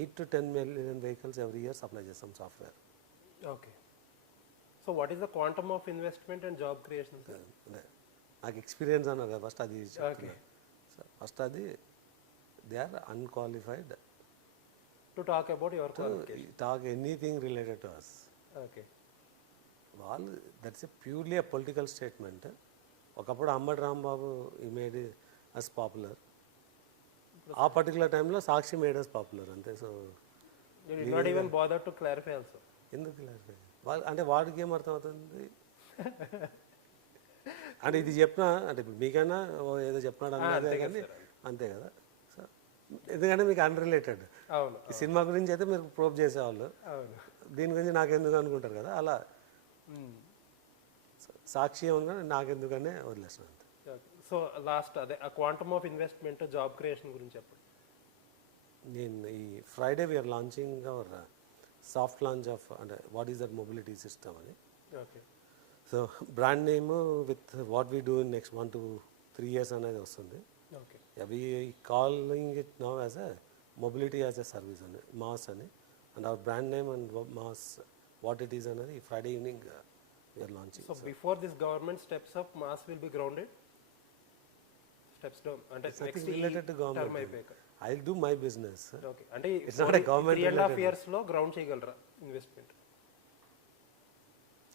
8 to 10 million vehicles every year supply చేస్తాం software. Okay. So what is the quantum of investment and job creation sir? అంటే నాకు ఎక్స్పీరియన్స్ అన్నారు కదా ఫస్ట్ అది ఓకే. ఫస్ట్ అది they are unqualified to talk about your to talk anything related to us. Okay. వాళ్ళు that's a purely a political statement. ఒకప్పుడు అంబటి రాంబాబు ఈ made us popular. ఆ పర్టికులర్ టైంలో సాక్షి మేడ్ అస్ పాపులర్ అంతే. So you did not even bother to clarify also. ఎందుకు clarify? వాళ్ళు అంటే వాడికి ఏం అర్థం అవుతుంది అంటే ఇది చెప్పినా అంటే ఇప్పుడు మీకైనా ఏదో చెప్పినాడు అన్నదే కానీ అంతే కదా. సో ఎందుకంటే మీకు అన్రిలేటెడ్. అవును. ఈ సినిమా గురించి అయితే మీరు ప్రోబ్ చేసేవాళ్ళు, అవును. దీని గురించి నాకెందుకు అనుకుంటారు కదా. అలా సాక్షి ఏమన్నా నాకెందుకనే వదిలేస్తాను అంతే. సో లాస్ట్ అదే ఆ quantum of investment job creation గురించి చెప్పండి. నేను ఈ Friday we're launching our soft launch of అంటే what is that mobility system అని. Okay. So brand name with what we do in next 1 to 3 years అనేది వస్తుంది. Okay. We calling it now as a mobility as a service అని, MaaS అని. And our brand name and MaaS what it is అనేది Friday evening we are launching. So before this government steps up MaaS will be grounded, steps down అంటే next related to term government. అయిపోయాక. I will do my business. Okay. అంటే It's not a government 3.5 years లో ground చేయగలరా investment?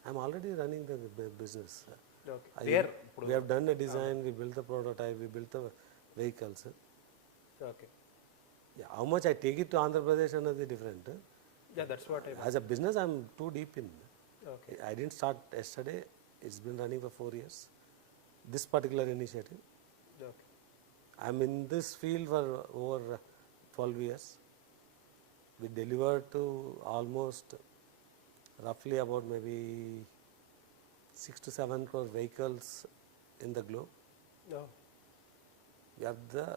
I'm already running the business. Okay. There We have done a design, we built the prototype, we built the vehicles. Okay. Yeah, how much I take it to Andhra Pradesh another different. Yeah that's what I As a business, I'm too deep in. Okay. I didn't start yesterday. It's been running for 4 years. This particular initiative. Okay. I'm in this field for over 12 years. We delivered to almost roughly about maybe 6 to 7 crore vehicles in the globe. No. We are the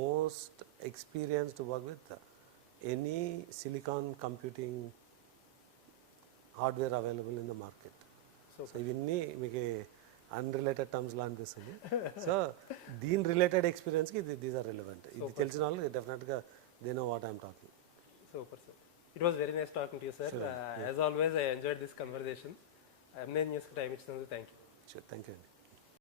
most experienced to work with any silicon computing hardware available in the market. So ఇవన్నీ మీకు unrelated టర్మ్స్లో అనిపిస్తుంది. So దీని related ఎక్స్పీరియన్స్కి these are relevant. ఇది తెలిసిన వాళ్ళు డెఫినెట్గా they know what I'm talking. Super, sir. It was very nice talking to you, sir. As always, I enjoyed this conversation. I am News time. Thank you. Sure, thank you.